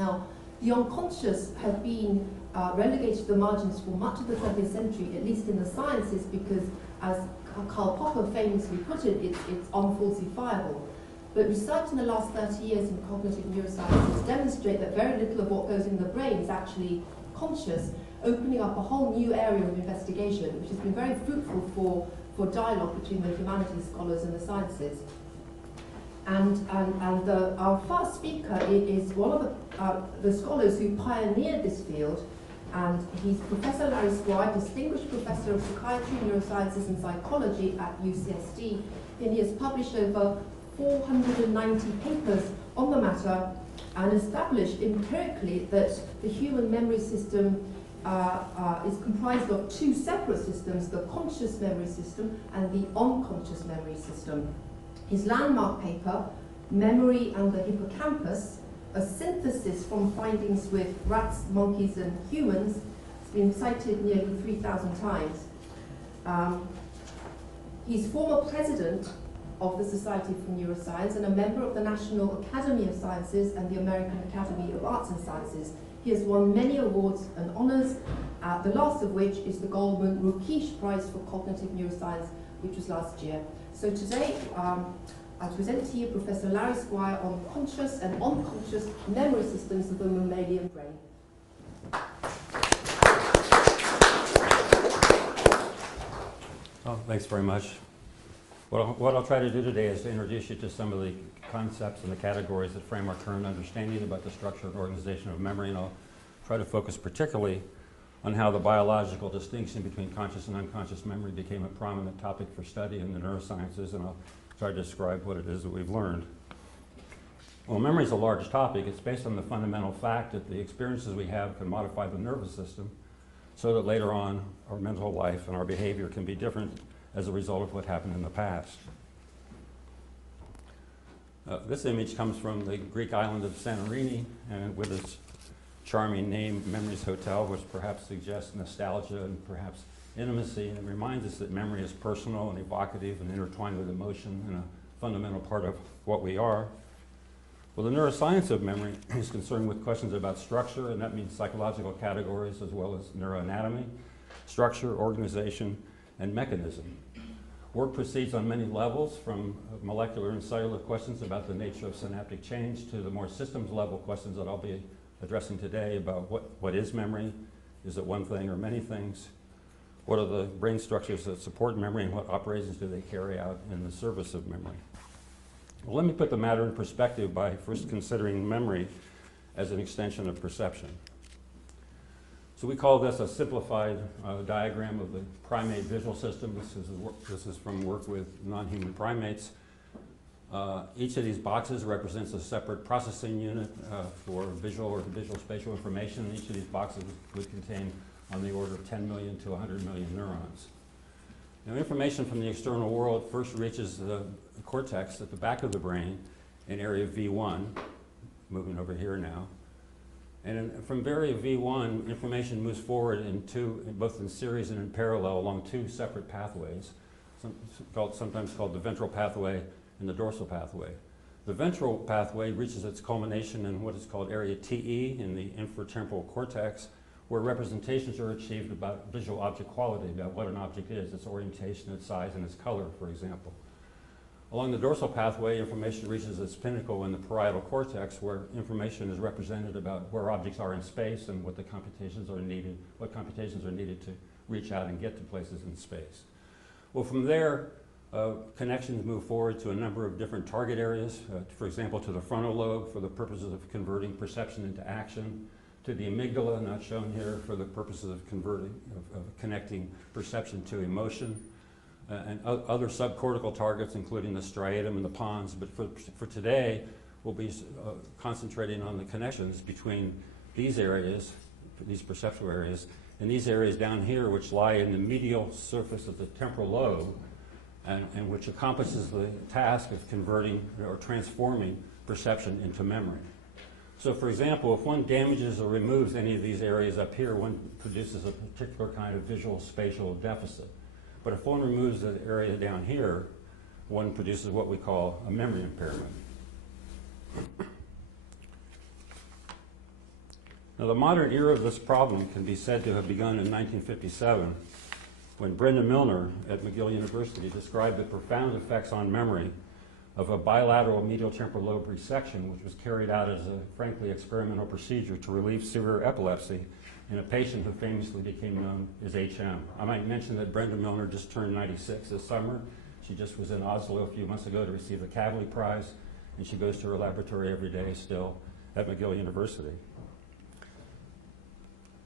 Now, the unconscious had been relegated to the margins for much of the 20th century, at least in the sciences, because, as Karl Popper famously put it, it's unfalsifiable. But research in the last 30 years in cognitive neurosciences demonstrate that very little of what goes in the brain is actually conscious, opening up a whole new area of investigation, which has been very fruitful for dialogue between the humanities scholars and the sciences. And our first speaker is one of the scholars who pioneered this field, and he's Professor Larry Squire, Distinguished Professor of Psychiatry, Neurosciences and Psychology at UCSD, and he has published over 490 papers on the matter and established empirically that the human memory system is comprised of two separate systems, the conscious memory system and the unconscious memory system. His landmark paper, Memory and the Hippocampus, a synthesis from findings with rats, monkeys and humans, has been cited nearly 3,000 times. He's former president of the Society for Neuroscience and a member of the National Academy of Sciences and the American Academy of Arts and Sciences. He has won many awards and honors, the last of which is the Goldman Rukish Prize for Cognitive Neuroscience, which was last year. So today, I present to you Professor Larry Squire on conscious and unconscious memory systems of the mammalian brain. Oh, thanks very much. What I'll try to do today is to introduce you to some of the concepts and the categories that frame our current understanding about the structure and organization of memory, and I'll try to focus particularly on how the biological distinction between conscious and unconscious memory became a prominent topic for study in the neurosciences, and I'll try to describe what it is that we've learned. Well, memory is a large topic. It's based on the fundamental fact that the experiences we have can modify the nervous system so that later on our mental life and our behavior can be different as a result of what happened in the past. This image comes from the Greek island of Santorini, and with its charming name, Memories Hotel, which perhaps suggests nostalgia and perhaps intimacy, and it reminds us that memory is personal and evocative and intertwined with emotion and a fundamental part of what we are. Well, the neuroscience of memory is concerned with questions about structure, and that means psychological categories as well as neuroanatomy, structure, organization, and mechanism. Work proceeds on many levels, from molecular and cellular questions about the nature of synaptic change to the more systems level questions that I'll be addressing today about what is memory, is it one thing or many things, what are the brain structures that support memory, and what operations do they carry out in the service of memory. Well, let me put the matter in perspective by first considering memory as an extension of perception. So we call this a simplified diagram of the primate visual system. This is from work with non-human primates. Each of these boxes represents a separate processing unit for visual or visual spatial information. Each of these boxes would contain on the order of 10 million to 100 million neurons. Now, information from the external world first reaches the cortex at the back of the brain in area V1, moving over here now. And from area V1, information moves forward both in series and in parallel along two separate pathways, sometimes called the ventral pathway and the dorsal pathway. The ventral pathway reaches its culmination in what is called area TE in the infratemporal cortex, where representations are achieved about visual object quality, about what an object is, its orientation, its size, and its color, for example. Along the dorsal pathway, information reaches its pinnacle in the parietal cortex, where information is represented about where objects are in space and what computations are needed to reach out and get to places in space. Well, from there, connections move forward to a number of different target areas, for example, to the frontal lobe for the purposes of converting perception into action, to the amygdala, not shown here, for the purposes of connecting perception to emotion, and other subcortical targets, including the striatum and the pons. But for today, we'll be concentrating on the connections between these areas, these perceptual areas, and these areas down here, which lie in the medial surface of the temporal lobe, and which accomplishes the task of converting or transforming perception into memory. So, for example, if one damages or removes any of these areas up here, one produces a particular kind of visual spatial deficit. But if one removes the area down here, one produces what we call a memory impairment. Now, the modern era of this problem can be said to have begun in 1957, when Brenda Milner at McGill University described the profound effects on memory of a bilateral medial temporal lobe resection, which was carried out as a frankly experimental procedure to relieve severe epilepsy in a patient who famously became known as HM. I might mention that Brenda Milner just turned 96 this summer. She just was in Oslo a few months ago to receive the Kavli Prize, and she goes to her laboratory every day still at McGill University.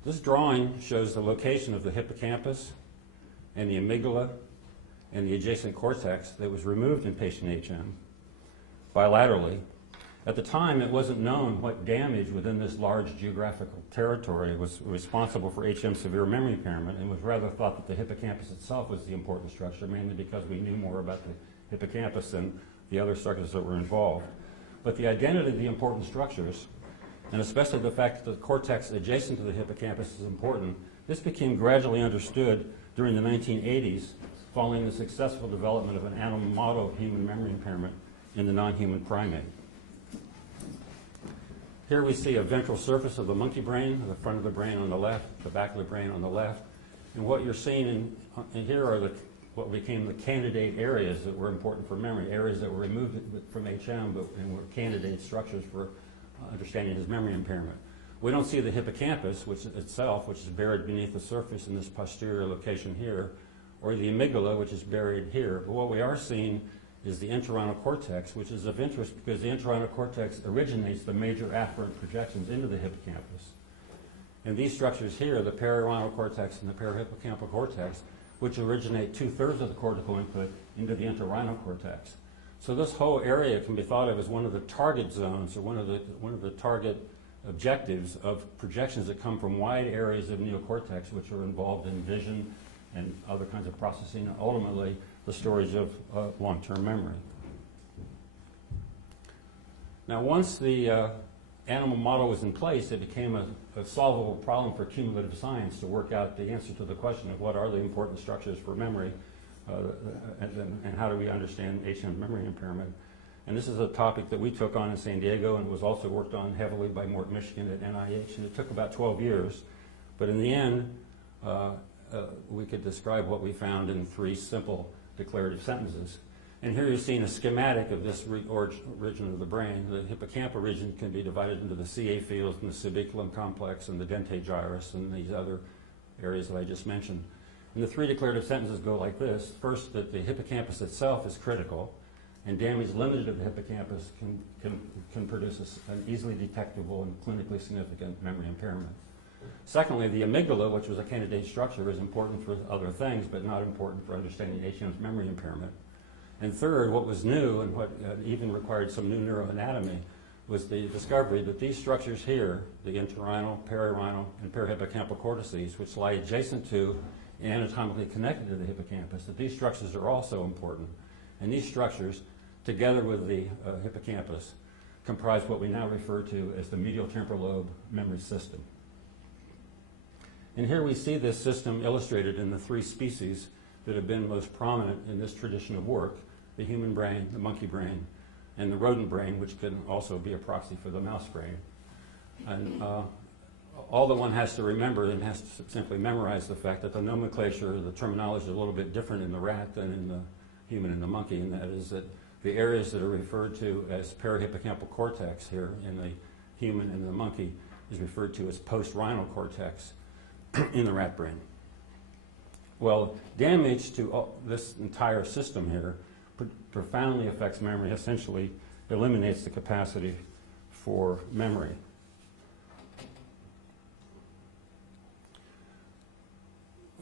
This drawing shows the location of the hippocampus and the amygdala and the adjacent cortex that was removed in patient HM bilaterally. At the time, it wasn't known what damage within this large geographical territory was responsible for HM severe memory impairment, and was rather thought that the hippocampus itself was the important structure, mainly because we knew more about the hippocampus than the other structures that were involved. But the identity of the important structures, and especially the fact that the cortex adjacent to the hippocampus is important, this became gradually understood during the 1980s, following the successful development of an animal model of human memory impairment in the non-human primate. Here we see a ventral surface of the monkey brain, the front of the brain on the left, the back of the brain on the left. And what you're seeing in here are what became the candidate areas that were important for memory, areas that were removed from HM and were candidate structures for understanding his memory impairment. We don't see the hippocampus, which is buried beneath the surface in this posterior location here, or the amygdala, which is buried here. But what we are seeing is the entorhinal cortex, which is of interest because the entorhinal cortex originates the major afferent projections into the hippocampus. And these structures here, the perirhinal cortex and the perihippocampal cortex, which originate 2/3 of the cortical input into the entorhinal cortex. So this whole area can be thought of as one of the target zones, or one of the target objectives of projections that come from wide areas of neocortex, which are involved in vision and other kinds of processing, and ultimately the storage of long-term memory. Now, once the animal model was in place, it became a solvable problem for cumulative science to work out the answer to the question of what are the important structures for memory, and how do we understand HM memory impairment. And this is a topic that we took on in San Diego and was also worked on heavily by Mort Michigan at NIH, and it took about 12 years. But in the end, we could describe what we found in 3 simple declarative sentences. And here you're seeing a schematic of this region of the brain. The hippocampal region can be divided into the CA fields and the subiculum complex and the dentate gyrus and these other areas that I just mentioned. And the 3 declarative sentences go like this. First, that the hippocampus itself is critical, and damage limited to the hippocampus can produce an easily detectable and clinically significant memory impairment. Secondly, the amygdala, which was a candidate structure, is important for other things, but not important for understanding HM's memory impairment. And third, what was new, and what even required some new neuroanatomy, was the discovery that these structures here, the entorhinal, perirhinal, and perihippocampal cortices, which lie adjacent to and anatomically connected to the hippocampus, that these structures are also important. And these structures, together with the hippocampus, comprise what we now refer to as the medial temporal lobe memory system. And here we see this system illustrated in the 3 species that have been most prominent in this tradition of work: the human brain, the monkey brain, and the rodent brain, which can also be a proxy for the mouse brain. And all that one has to remember and has to simply memorize the fact that the nomenclature, the terminology is a little bit different in the rat than in the human and the monkey, and that is that the areas that are referred to as perihippocampal cortex here in the human and the monkey is referred to as post-rhinal cortex in the rat brain. Well, damage to this entire system here profoundly affects memory, essentially eliminates the capacity for memory.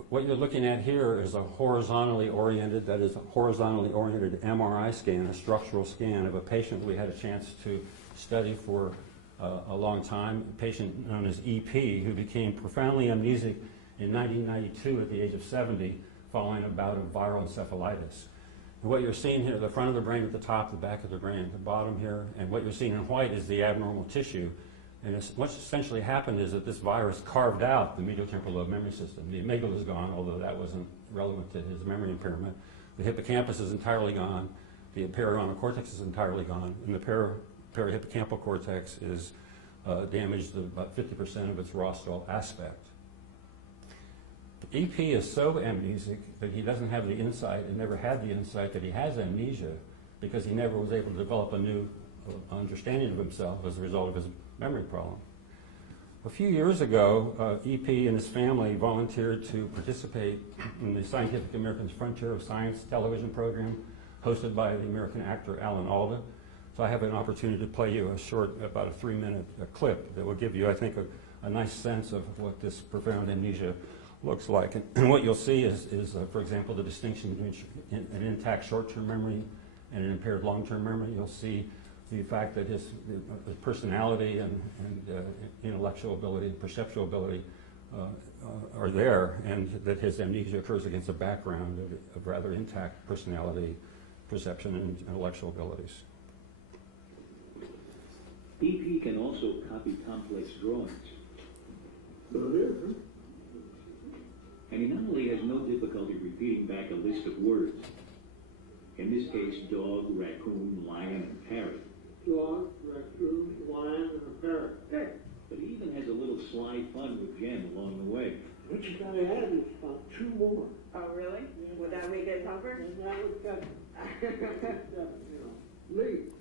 What you're looking at here is a horizontally oriented MRI scan, a structural scan of a patient we had a chance to study for a long time, a patient known as EP, who became profoundly amnesic in 1992 at the age of 70 following a bout of viral encephalitis. And what you're seeing here, the front of the brain at the top, the back of the brain at the bottom here, and what you're seeing in white is the abnormal tissue. And what's essentially happened is that this virus carved out the medial temporal lobe memory system. The amygdala is gone, although that wasn't relevant to his memory impairment. The hippocampus is entirely gone. The perirhinal cortex is entirely gone. And the perihippocampal cortex is damaged about 50% of its rostral aspect. EP is so amnesic that he doesn't have the insight, and never had the insight that he has amnesia, because he never was able to develop a new understanding of himself as a result of his memory problem. A few years ago, EP and his family volunteered to participate in the Scientific American's Frontier of Science television program hosted by the American actor Alan Alda. So I have an opportunity to play you a short, about a 3-minute clip that will give you, I think, a nice sense of what this profound amnesia looks like. And what you'll see is for example, the distinction between an intact short-term memory and an impaired long-term memory. You'll see the fact that his personality and intellectual ability, perceptual ability are there, and that his amnesia occurs against a background of rather intact personality, perception, and intellectual abilities. EP can also copy complex drawings. And he not only has no difficulty repeating back a list of words, in this case, dog, raccoon, lion, and parrot. Dog, raccoon, lion, and a parrot. But he even has a little sly fun with Jen along the way. What you gotta add is about 2 more. Oh, really? Yeah. Would that make it tougher? And that would get, leaf,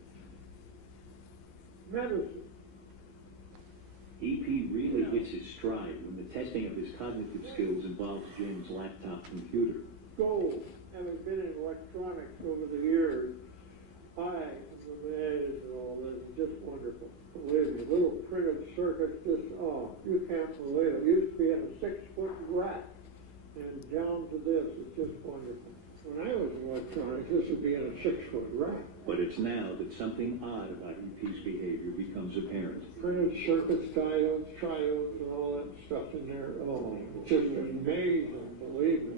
medicine. EP really hits his stride when the testing of his cognitive skills involves Jen's laptop computer. Gold, having been in electronics over the years, I am amazed at all this. It's just wonderful. Believe me, little printed circuits, just, oh, you can't believe it. It used to be in a 6-foot rack, and down to this, it's just wonderful. When I was in electronics, this would be in a 6-foot rack. But it's now that something odd about EP's behavior becomes apparent. Printed circuits, diodes, triodes, and all that stuff in there. Oh, it's just amazing, believe me.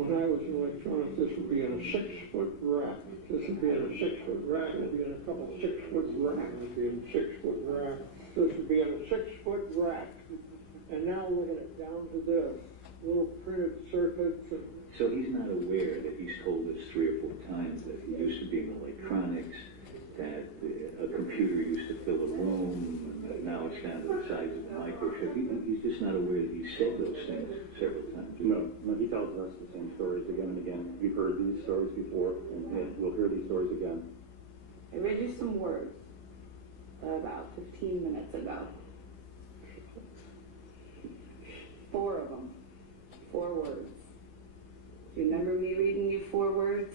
When I was in electronics, this would be in a 6-foot rack. This would be in a 6-foot rack. It would be in a couple 6-foot racks. It would be in a 6-foot rack. This would be in a 6-foot rack. And now look at it, down to this. Little printed circuits. And So he's not aware that he's told us 3 or 4 times that he used to be in electronics, that a computer used to fill a room, and that now it's down to the size of a microchip. He's just not aware that he said those things several times. No, he tells us the same stories again and again. We've heard these stories before, and we'll hear these stories again. I read you some words about 15 minutes ago. 4 of them. 4 words. Do you remember me reading you 4 words?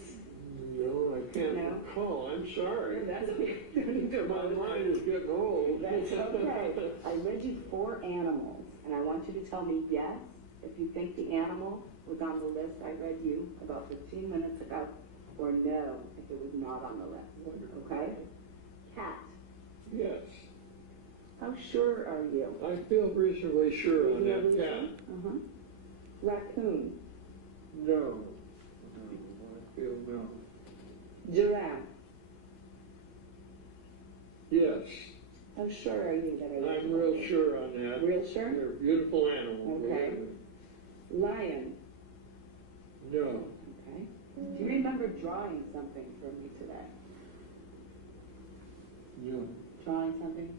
no, I can't recall. I'm sorry. That's okay. My mind is getting old. That's okay. I read you 4 animals, and I want you to tell me yes if you think the animal was on the list I read you about 15 minutes ago, or no if it was not on the list. Okay? Cat. Yes. How sure are you? I feel reasonably sure on You that cat. Uh-huh. Raccoon. No. I feel no. Giraffe. Yes. How sure are you that I I'm real sure on that. Real sure? They're beautiful animals. Okay. Lion. No. Okay. Do you remember drawing something for me today? No. Drawing something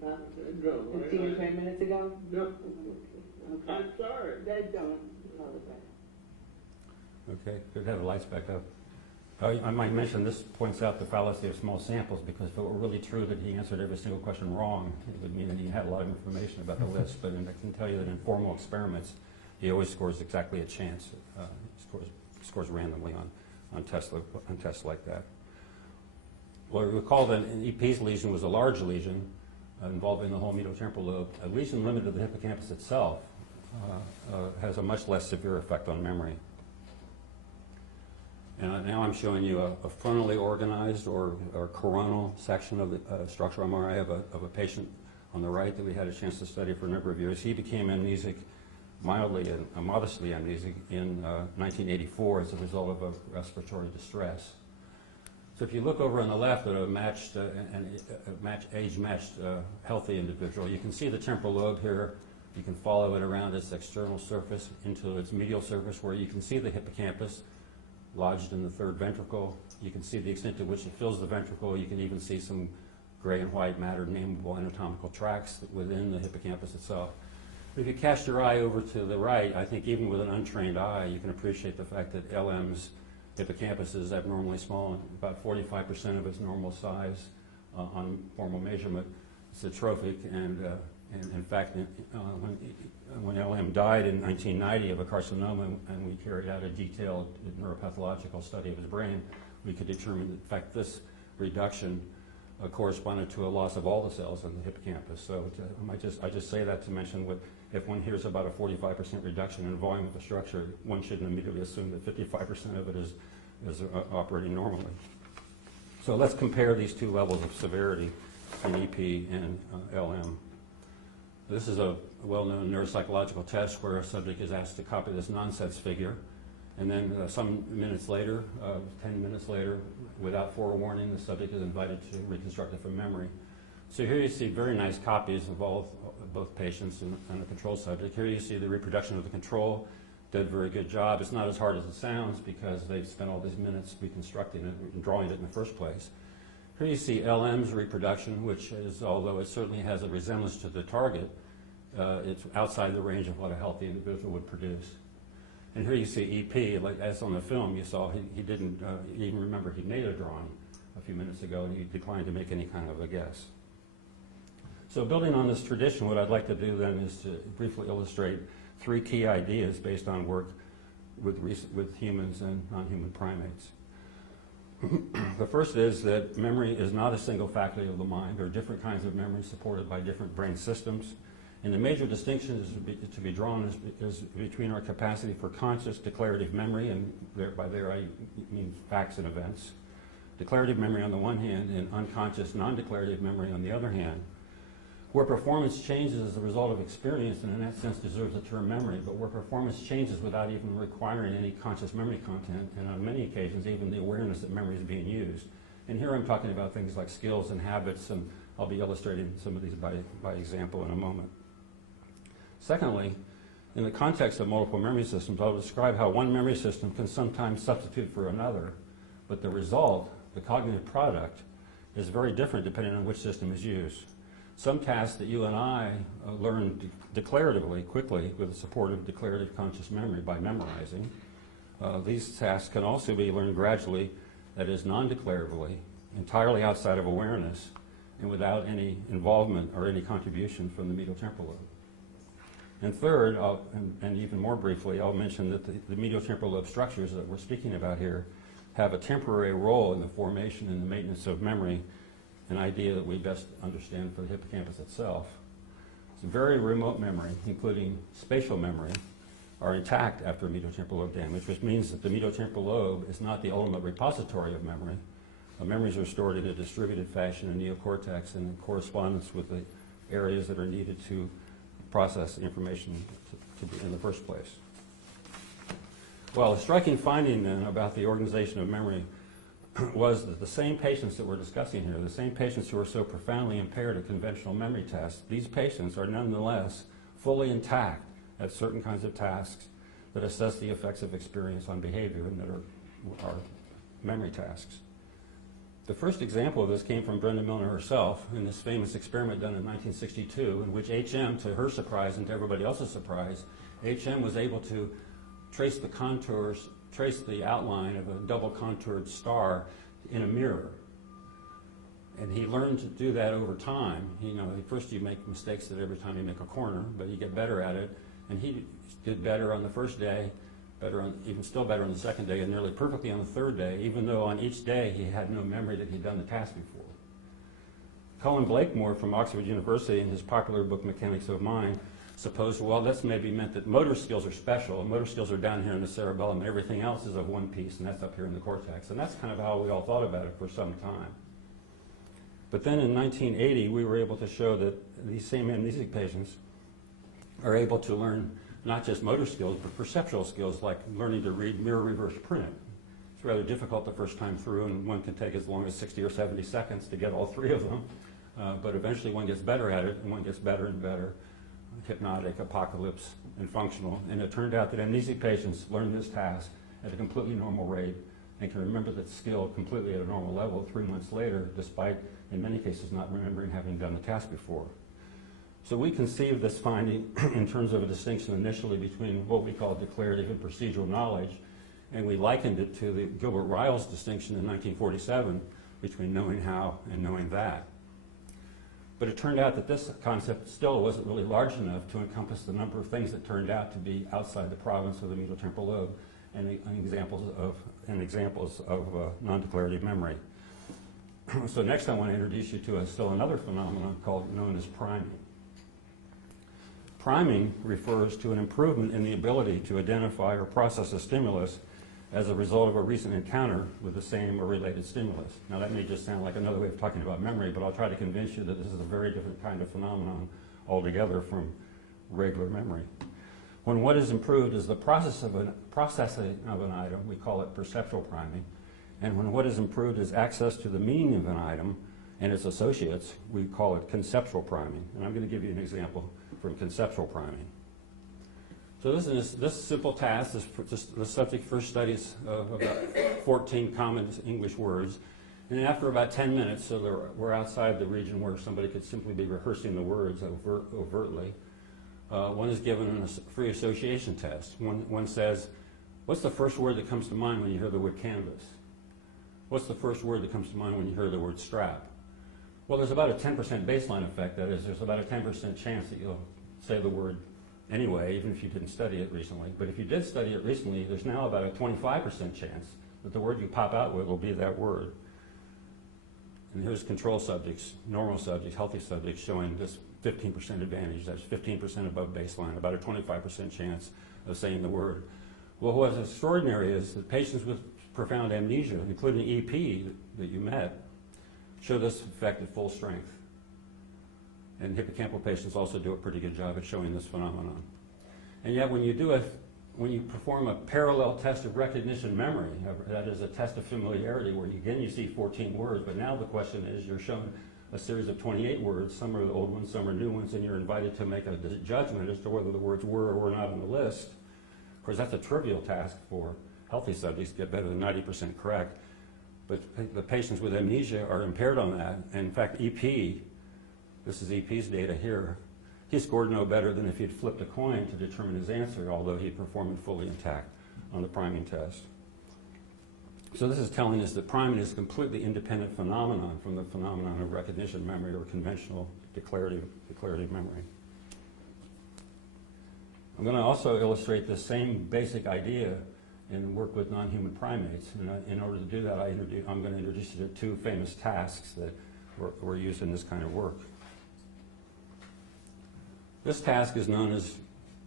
about No. 15 or 20 minutes ago? No. Okay. I'm sorry. They don't. Apologize. Okay, good to have the lights back up. I might mention this points out the fallacy of small samples, because if it were really true that he answered every single question wrong, it would mean that he had a lot of information about the list. But I can tell you that in formal experiments, he always scores exactly a chance. Scores randomly on tests like that. Well, recall that an EP's lesion was a large lesion involving the whole medial-temporal lobe. A lesion limited to the hippocampus itself has a much less severe effect on memory. And now I'm showing you a frontally organized or coronal section of the structural MRI of a patient on the right that we had a chance to study for a number of years. He became amnesic, modestly amnesic, in 1984 as a result of a respiratory distress. So if you look over on the left at a age-matched healthy individual, you can see the temporal lobe here. You can follow it around its external surface into its medial surface, where you can see the hippocampus lodged in the 3rd ventricle. You can see the extent to which it fills the ventricle. You can even see some gray and white matter nameable anatomical tracts within the hippocampus itself. But if you cast your eye over to the right, I think even with an untrained eye, you can appreciate the fact that LM's hippocampus is abnormally small, and about 45% of its normal size on formal measurement. It's atrophic, and in fact, when LM died in 1990 of a carcinoma, and we carried out a detailed neuropathological study of his brain, we could determine that, in fact, this reduction corresponded to a loss of all the cells in the hippocampus. So I just say that to mention if one hears about a 45% reduction in volume of the structure, one shouldn't immediately assume that 55% of it is operating normally. So let's compare these two levels of severity in EP and LM. This is a well-known neuropsychological test where a subject is asked to copy this nonsense figure, and then some minutes later, 10 minutes later, without forewarning, the subject is invited to reconstruct it from memory. So here you see very nice copies of both patients and the control subject. Here you see the reproduction of the control. Did a very good job. It's not as hard as it sounds because they've spent all these minutes reconstructing it and drawing it in the first place. Here you see LM's reproduction, which is, although it certainly has a resemblance to the target, it's outside the range of what a healthy individual would produce. And here you see EP, like as on the film you saw, he didn't even remember he made a drawing a few minutes ago, and he declined to make any kind of a guess. So building on this tradition, what I'd like to do then is to briefly illustrate three key ideas based on work with humans and non-human primates. The first is that memory is not a single faculty of the mind. There are different kinds of memory supported by different brain systems. And the major distinction to be drawn is between our capacity for conscious declarative memory, and by there I mean facts and events, declarative memory on the one hand, and unconscious non-declarative memory on the other hand. Where performance changes as a result of experience, and in that sense deserves the term memory, but where performance changes without even requiring any conscious memory content, and on many occasions even the awareness that memory is being used. And here I'm talking about things like skills and habits, and I'll be illustrating some of these by example in a moment. Secondly, in the context of multiple memory systems, I'll describe how one memory system can sometimes substitute for another, but the result, the cognitive product, is very different depending on which system is used. Some tasks that you and I learn declaratively, quickly, with the support of declarative conscious memory by memorizing. These tasks can also be learned gradually, that is, non-declaratively, entirely outside of awareness, and without any involvement or any contribution from the medial temporal lobe. And third, and even more briefly, I'll mention that the medial temporal lobe structures that we're speaking about here have a temporary role in the formation and the maintenance of memory, an idea that we best understand for the hippocampus itself. It's very remote memory, including spatial memory, are intact after medial temporal lobe damage, which means that the medial temporal lobe is not the ultimate repository of memory. Memories are stored in a distributed fashion in neocortex and in correspondence with the areas that are needed to process information in the first place. Well, a striking finding then about the organization of memory was that the same patients that we're discussing here, the same patients who are so profoundly impaired at conventional memory tests, these patients are nonetheless fully intact at certain kinds of tasks that assess the effects of experience on behavior and that are memory tasks. The first example of this came from Brenda Milner herself in this famous experiment done in 1962, in which HM, to her surprise and to everybody else's surprise, HM was able to trace the contours, trace the outline of a double contoured star in a mirror. And he learned to do that over time. First you make mistakes at every time you make a corner, but you get better at it. And he did better on the first day, still better on the second day, and nearly perfectly on the third day, even though on each day he had no memory that he'd done the task before. Colin Blakemore from Oxford University, in his popular book Mechanics of Mind, supposed, well, that's maybe meant that motor skills are special, and motor skills are down here in the cerebellum, and everything else is of one piece, and that's up here in the cortex. And that's kind of how we all thought about it for some time. But then in 1980, we were able to show that these same amnesic patients are able to learn not just motor skills, but perceptual skills, like learning to read mirror reverse print. It's rather difficult the first time through, and one can take as long as 60 or 70 seconds to get all three of them. But eventually one gets better at it, and one gets better and better. Hypnotic, apocalypse, and functional. And it turned out that amnesic patients learn this task at a completely normal rate and can remember that skill completely at a normal level 3 months later, despite in many cases not remembering having done the task before. So we conceived this finding in terms of a distinction initially between what we call declarative and procedural knowledge, and we likened it to the Gilbert-Ryle's distinction in 1947 between knowing how and knowing that. But it turned out that this concept still wasn't really large enough to encompass the number of things that turned out to be outside the province of the medial temporal lobe and examples of non-declarative memory. So next I want to introduce you to still another phenomenon known as priming. Priming refers to an improvement in the ability to identify or process a stimulus as a result of a recent encounter with the same or related stimulus. Now that may just sound like another way of talking about memory, but I'll try to convince you that this is a very different kind of phenomenon altogether from regular memory. When what is improved is the processing of an item, we call it perceptual priming. And when what is improved is access to the meaning of an item and its associates, we call it conceptual priming. And I'm going to give you an example from conceptual priming. So this simple task, the subject first studies about 14 common English words. And after about 10 minutes, so we're outside the region where somebody could simply be rehearsing the words overtly, one is given a free association test. One says, what's the first word that comes to mind when you hear the word canvas? What's the first word that comes to mind when you hear the word strap? Well, there's about a 10% baseline effect. That is, there's about a 10% chance that you'll say the word anyway, even if you didn't study it recently. But if you did study it recently, there's now about a 25% chance that the word you pop out with will be that word. And here's control subjects, normal subjects, healthy subjects showing this 15% advantage. That's 15% above baseline, about a 25% chance of saying the word. Well, what's extraordinary is that patients with profound amnesia, including EP that you met, show this effect at full strength. And hippocampal patients also do a pretty good job at showing this phenomenon. And yet when you perform a parallel test of recognition memory, that is a test of familiarity where you see 14 words, but now the question is you're shown a series of 28 words, some are the old ones, some are new ones, and you're invited to make a judgment as to whether the words were or were not on the list. Of course, that's a trivial task for healthy subjects to get better than 90% correct. But the patients with amnesia are impaired on that. And in fact, EP, this is EP's data here, he scored no better than if he'd flipped a coin to determine his answer, although he performed fully intact on the priming test. So this is telling us that priming is a completely independent phenomenon from the phenomenon of recognition memory or conventional declarative memory. I'm going to also illustrate the same basic idea in work with non-human primates. And in order to do that, I'm going to introduce you to two famous tasks that were used in this kind of work. This task is known as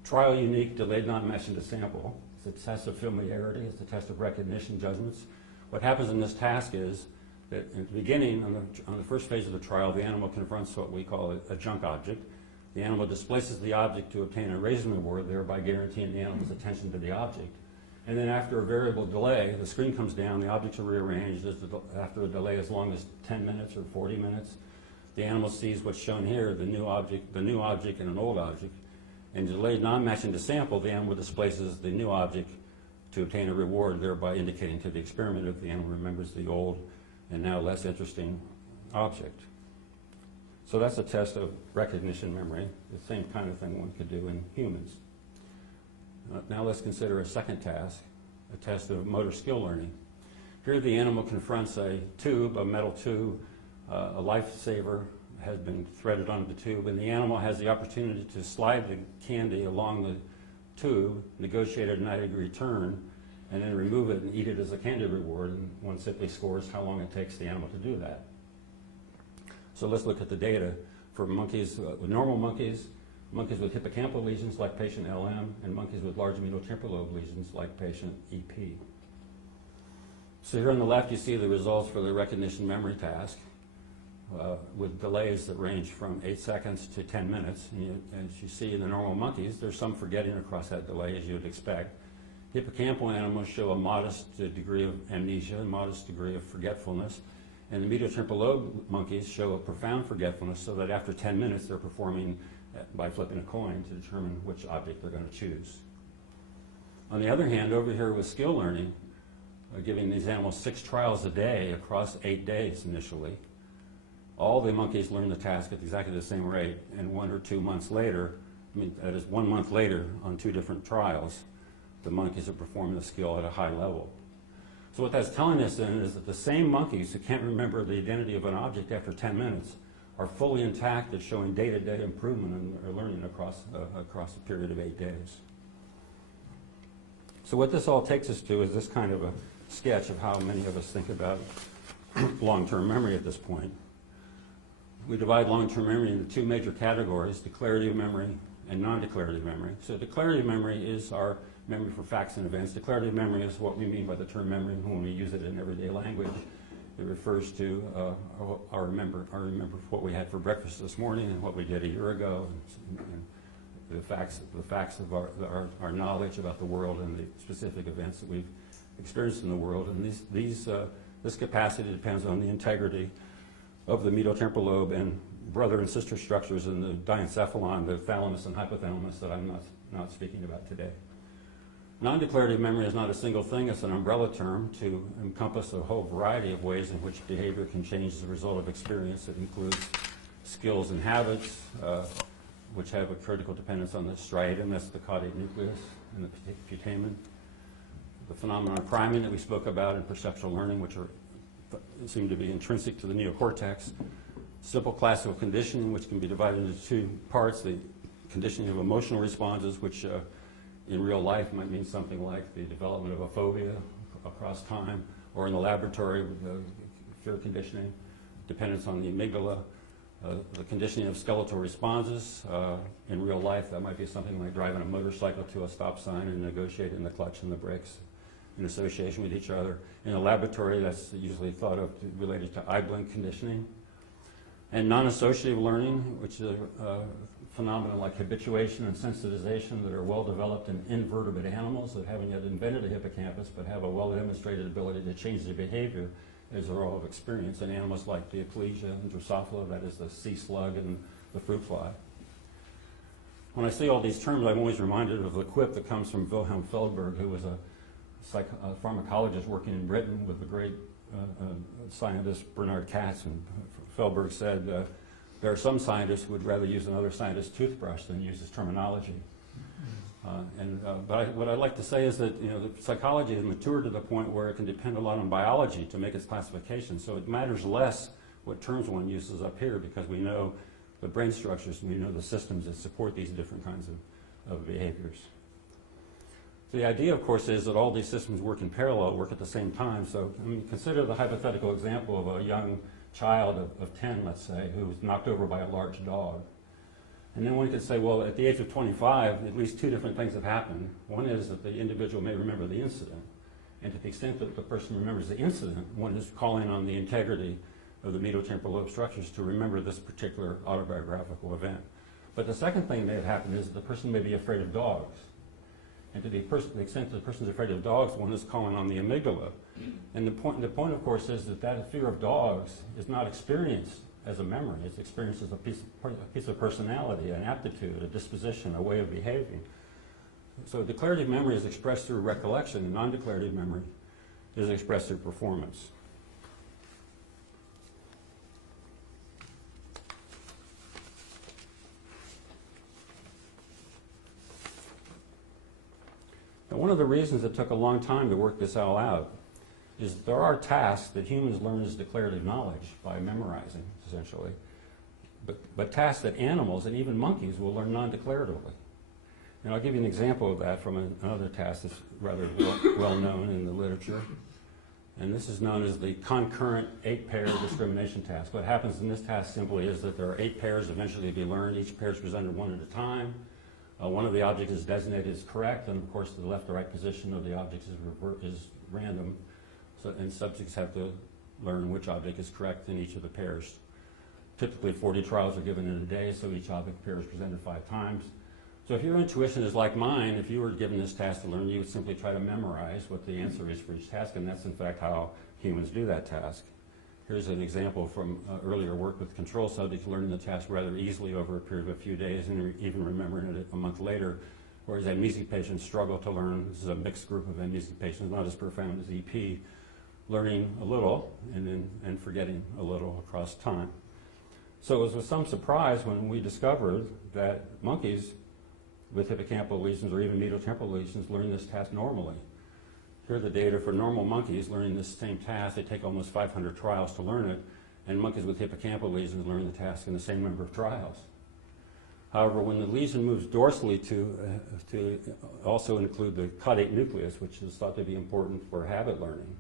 trial unique delayed non-matching to sample. It's a test of familiarity. It's a test of recognition judgments. What happens in this task is that at the beginning, on the first phase of the trial, the animal confronts what we call a junk object. The animal displaces the object to obtain a raising reward, thereby guaranteeing the animal's attention to the object. And then after a variable delay, the screen comes down, the objects are rearranged. After a delay as long as 10 minutes or 40 minutes, the animal sees what's shown here, the new object and an old object. And delayed non-matching to sample, the animal displaces the new object to obtain a reward, thereby indicating to the experimenter that the animal remembers the old and now less interesting object. So that's a test of recognition memory, the same kind of thing one could do in humans. Now let's consider a second task, a test of motor skill learning. Here the animal confronts a tube, a metal tube, a lifesaver has been threaded onto the tube, and the animal has the opportunity to slide the candy along the tube, negotiate a 90-degree turn, and then remove it and eat it as a candy reward, and one simply scores how long it takes the animal to do that. So let's look at the data for monkeys, with normal monkeys, monkeys with hippocampal lesions like patient LM, and monkeys with large medial temporal lobe lesions like patient EP. So here on the left you see the results for the recognition memory task with delays that range from 8 seconds to 10 minutes. And as you see in the normal monkeys, there's some forgetting across that delay, as you would expect. Hippocampal animals show a modest degree of amnesia, a modest degree of forgetfulness. And the medial temporal lobe monkeys show a profound forgetfulness, so that after 10 minutes they're performing by flipping a coin to determine which object they're going to choose. On the other hand, over here with skill learning, giving these animals 6 trials a day across 8 days initially, all the monkeys learned the task at exactly the same rate, and 1 or 2 months later, I mean, that is 1 month later on 2 different trials, the monkeys are performing the skill at a high level. So what that's telling us then is that the same monkeys who can't remember the identity of an object after 10 minutes are fully intact at showing day-to-day improvement in their learning across a period of 8 days. So what this all takes us to is this kind of a sketch of how many of us think about long-term memory at this point. We divide long-term memory into 2 major categories, declarative memory and non-declarative memory. So declarative memory is our memory for facts and events. Declarative memory is what we mean by the term memory when we use it in everyday language. It refers to I remember what we had for breakfast this morning and what we did a year ago, and the facts of our knowledge about the world and the specific events that we've experienced in the world. And this capacity depends on the integrity of the medial temporal lobe and brother and sister structures in the diencephalon, the thalamus and hypothalamus that I'm not speaking about today. Non-declarative memory is not a single thing, it's an umbrella term to encompass a whole variety of ways in which behavior can change as a result of experience. It includes skills and habits, which have a critical dependence on the striatum, that's the caudate nucleus, and the putamen. The phenomenon of priming that we spoke about in perceptual learning, which seem to be intrinsic to the neocortex. Simple classical conditioning, which can be divided into 2 parts, the conditioning of emotional responses, which in real life might mean something like the development of a phobia across time, or in the laboratory, fear conditioning, dependence on the amygdala, the conditioning of skeletal responses. In real life, that might be something like driving a motorcycle to a stop sign and negotiating the clutch and the brakes in association with each other. In the laboratory, that's usually thought of related to eye blink conditioning. And non-associative learning, which is a phenomenon like habituation and sensitization that are well developed in invertebrate animals that haven't yet invented a hippocampus but have a well-demonstrated ability to change their behavior as a result of experience in animals like the Ecclesia and Drosophila, that is the sea slug and the fruit fly. When I see all these terms, I'm always reminded of the quip that comes from Wilhelm Feldberg, who was a pharmacologist working in Britain with the great scientist Bernard Katz. And Feldberg said, there are some scientists who would rather use another scientist's toothbrush than use his terminology. But what I'd like to say is that the psychology has matured to the point where it can depend a lot on biology to make its classification. So it matters less what terms one uses up here because we know the brain structures and we know the systems that support these different kinds of behaviors. The idea, of course, is that all these systems work in parallel, work at the same time. So consider the hypothetical example of a young child of 10, let's say, who was knocked over by a large dog. And then one could say, well, at the age of 25, at least 2 different things have happened. One is that the individual may remember the incident. And to the extent that the person remembers the incident, one is calling on the integrity of the medial temporal lobe structures to remember this particular autobiographical event. But the second thing that may have happened is that the person may be afraid of dogs. And to the extent that the person is afraid of dogs, one is calling on the amygdala. And the point, of course, is that fear of dogs is not experienced as a memory. It's experienced as a piece of personality, an aptitude, a disposition, a way of behaving. So declarative memory is expressed through recollection, and non-declarative memory is expressed through performance. Now, one of the reasons it took a long time to work this all out is there are tasks that humans learn as declarative knowledge by memorizing, essentially, but tasks that animals and even monkeys will learn non-declaratively. And I'll give you an example of that from another task that's rather well known in the literature. And this is known as the concurrent 8-pair discrimination task. What happens in this task simply is that there are 8 pairs eventually to be learned. Each pair is presented one at a time. One of the objects is designated as correct, and of course the left or right position of the object is random. And subjects have to learn which object is correct in each of the pairs. Typically 40 trials are given in a day, so each object pair is presented 5 times. So if your intuition is like mine, if you were given this task to learn, you would simply try to memorize what the answer is for each task, and that's in fact how humans do that task. Here's an example from earlier work with control subjects learning the task rather easily over a period of a few days and even remembering it a month later, whereas amnesic patients struggle to learn. This is a mixed group of amnesic patients, not as profound as EP, learning a little and forgetting a little across time. So it was with some surprise when we discovered that monkeys with hippocampal lesions or even medial temporal lesions learn this task normally. Here are the data for normal monkeys learning this same task. They take almost 500 trials to learn it, and monkeys with hippocampal lesions learn the task in the same number of trials. However, when the lesion moves dorsally to also include the caudate nucleus, which is thought to be important for habit learning,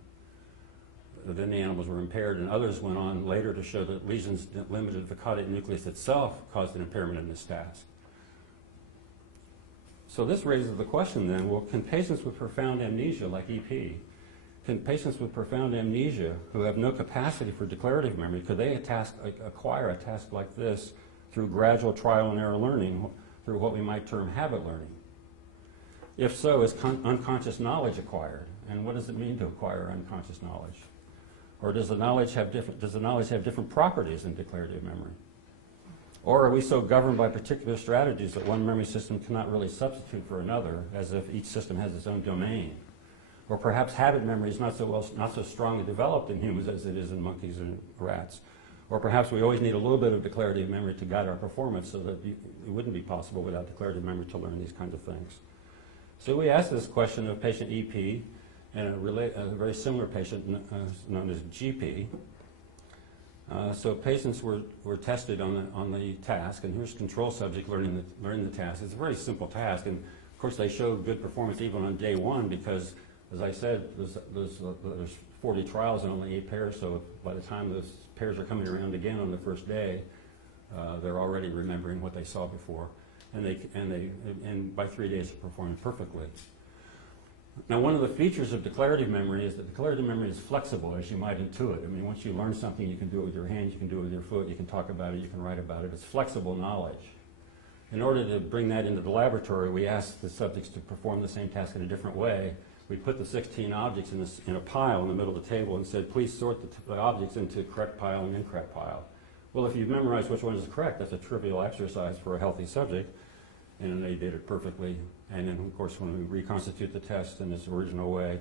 then the animals were impaired, and others went on later to show that lesions limited to the caudate nucleus itself caused an impairment in this task. So this raises the question then, well, can patients with profound amnesia like EP, can patients with profound amnesia who have no capacity for declarative memory, could they acquire a task like this through gradual trial and error learning, through what we might term habit learning? If so, is unconscious knowledge acquired? And what does it mean to acquire unconscious knowledge? Or does the knowledge have different properties in declarative memory? Or are we so governed by particular strategies that one memory system cannot really substitute for another, as if each system has its own domain? Or perhaps habit memory is not so strongly developed in humans as it is in monkeys and rats. Or perhaps we always need a little bit of declarative memory to guide our performance, so that it wouldn't be possible without declarative memory to learn these kinds of things. So we asked this question of patient EP and a very similar patient known as GP. So patients were tested on the task, and here's control subject learning the task. It's a very simple task, and of course they showed good performance even on day one because, as I said, there's 40 trials and only 8 pairs, so by the time those pairs are coming around again on the first day, they're already remembering what they saw before, and by 3 days they're performing perfectly. Now, one of the features of declarative memory is that declarative memory is flexible, as you might intuit. I mean, once you learn something, you can do it with your hands, you can do it with your foot, you can talk about it, you can write about it. It's flexible knowledge. In order to bring that into the laboratory, we asked the subjects to perform the same task in a different way. We put the 16 objects in a pile in the middle of the table and said, please sort the objects into correct pile and incorrect pile. Well, if you've memorized which one is correct, that's a trivial exercise for a healthy subject, and they did it perfectly. And then, of course, when we reconstitute the test in its original way,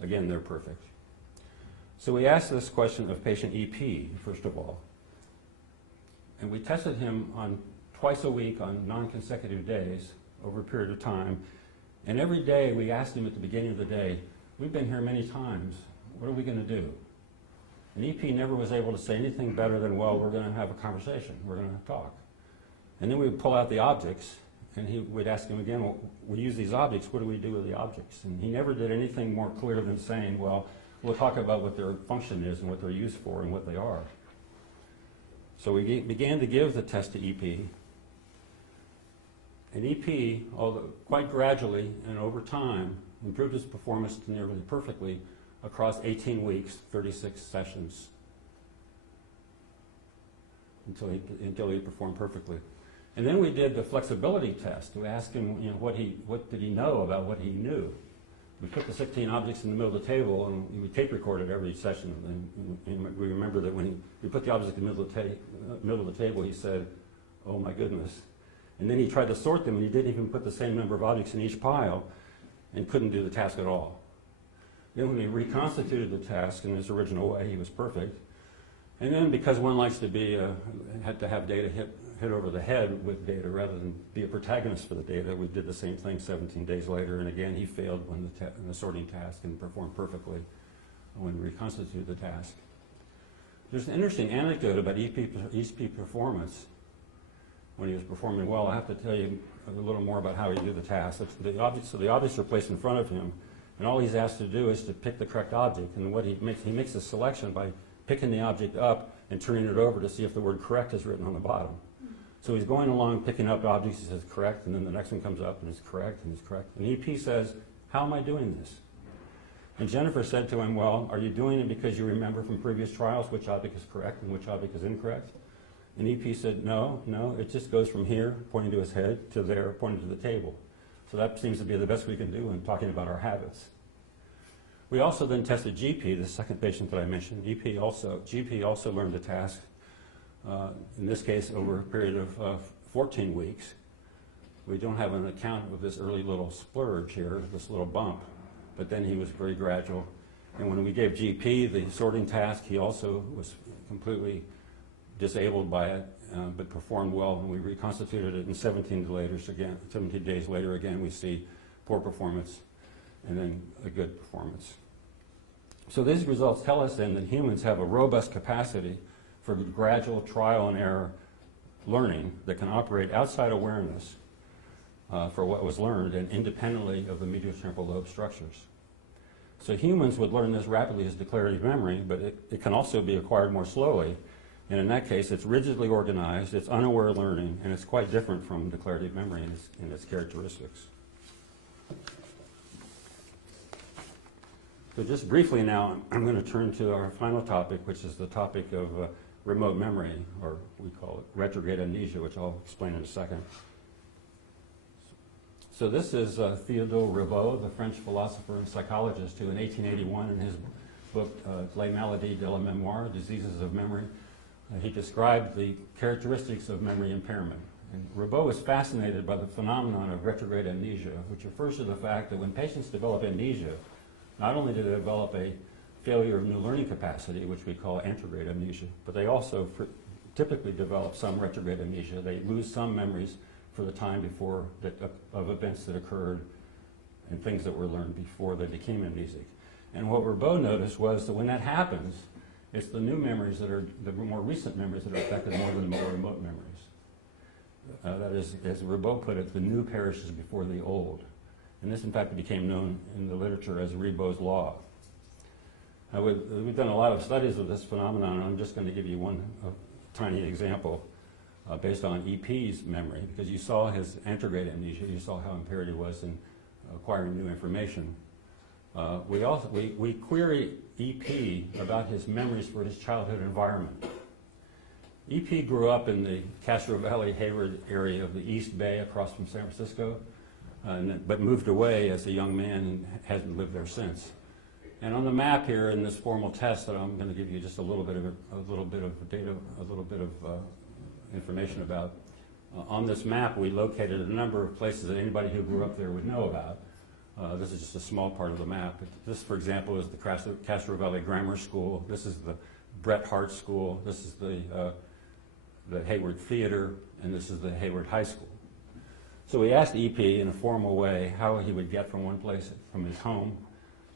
again, they're perfect. So we asked this question of patient EP, first of all. And we tested him on twice a week on non-consecutive days over a period of time. And every day we asked him at the beginning of the day, we've been here many times, what are we going to do? And EP never was able to say anything better than, well, we're going to have a conversation, we're going to talk. And then we would pull out the objects, and he would ask him again, well, we use these objects, what do we do with the objects? And he never did anything more clear than saying, well, we'll talk about what their function is and what they're used for and what they are. So we began to give the test to EP. And EP, although quite gradually and over time, improved his performance to nearly perfectly across 18 weeks, 36 sessions, until he performed perfectly. And then we did the flexibility test to ask him, what did he know about what he knew. We put the 16 objects in the middle of the table, and we tape recorded every session. And we remember that when we put the objects in the middle of the table, he said, "Oh my goodness!" And then he tried to sort them, and he didn't even put the same number of objects in each pile, and couldn't do the task at all. Then when he reconstituted the task in his original way, he was perfect. And then, because one likes to had to have data hit over the head with data rather than be a protagonist for the data, we did the same thing 17 days later, and again he failed in the sorting task and performed perfectly when we reconstituted the task. There's an interesting anecdote about EP performance when he was performing well. I have to tell you a little more about how he did the task. The objects are placed in front of him, and all he's asked to do is to pick the correct object. And what he makes a selection by picking the object up and turning it over to see if the word correct is written on the bottom. So he's going along picking up objects, he says correct, and then the next one comes up and it's correct and it's correct. And EP says, how am I doing this? And Jennifer said to him, well, are you doing it because you remember from previous trials which object is correct and which object is incorrect? And EP said, no, it just goes from here, pointing to his head, to there, pointing to the table. So that seems to be the best we can do in talking about our habits. We also then tested GP, the second patient that I mentioned. GP also learned the task, in this case over a period of 14 weeks. We don't have an account of this early little splurge here, this little bump, but then he was very gradual. And when we gave GP the sorting task, he also was completely disabled by it, but performed well. When we reconstituted it in 17 days later again, we see poor performance and then a good performance. So these results tell us then that humans have a robust capacity for gradual trial and error learning that can operate outside awareness for what was learned and independently of the medial temporal lobe structures. So humans would learn this rapidly as declarative memory, but it can also be acquired more slowly. And in that case, it's rigidly organized, it's unaware learning, and it's quite different from declarative memory in its characteristics. So just briefly now, I'm going to turn to our final topic, which is the topic of remote memory, or we call it retrograde amnesia, which I'll explain in a second. So this is Theodore Ribot, the French philosopher and psychologist, who in 1881 in his book Les Maladies de la Mémoire, Diseases of Memory, he described the characteristics of memory impairment. And Ribot was fascinated by the phenomenon of retrograde amnesia, which refers to the fact that when patients develop amnesia, not only do they develop a failure of new learning capacity, which we call anterograde amnesia, but they also typically develop some retrograde amnesia. They lose some memories for the time before of events that occurred and things that were learned before they became amnesic. And what Ribot noticed was that when that happens, it's the new memories that are the more recent memories that are affected more than the more remote memories. That is, as Ribot put it, the new perishes before the old. And this, in fact, became known in the literature as Ribot's law. We've done a lot of studies of this phenomenon, and I'm just going to give you one tiny example based on EP's memory, because you saw his anterograde amnesia, you saw how impaired he was in acquiring new information. We query EP about his memories for his childhood environment. EP grew up in the Castro Valley, Hayward area of the East Bay across from San Francisco, but moved away as a young man and hasn't lived there since. And on the map here in this formal test that I'm going to give you just a little bit of data, a little bit of information about. On this map, we located a number of places that anybody who grew up there would know about. This is just a small part of the map. This, for example, is the Castro Valley Grammar School. This is the Bret Hart School. This is the Hayward Theater, and this is the Hayward High School. So we asked EP in a formal way how he would get from one place, from his home,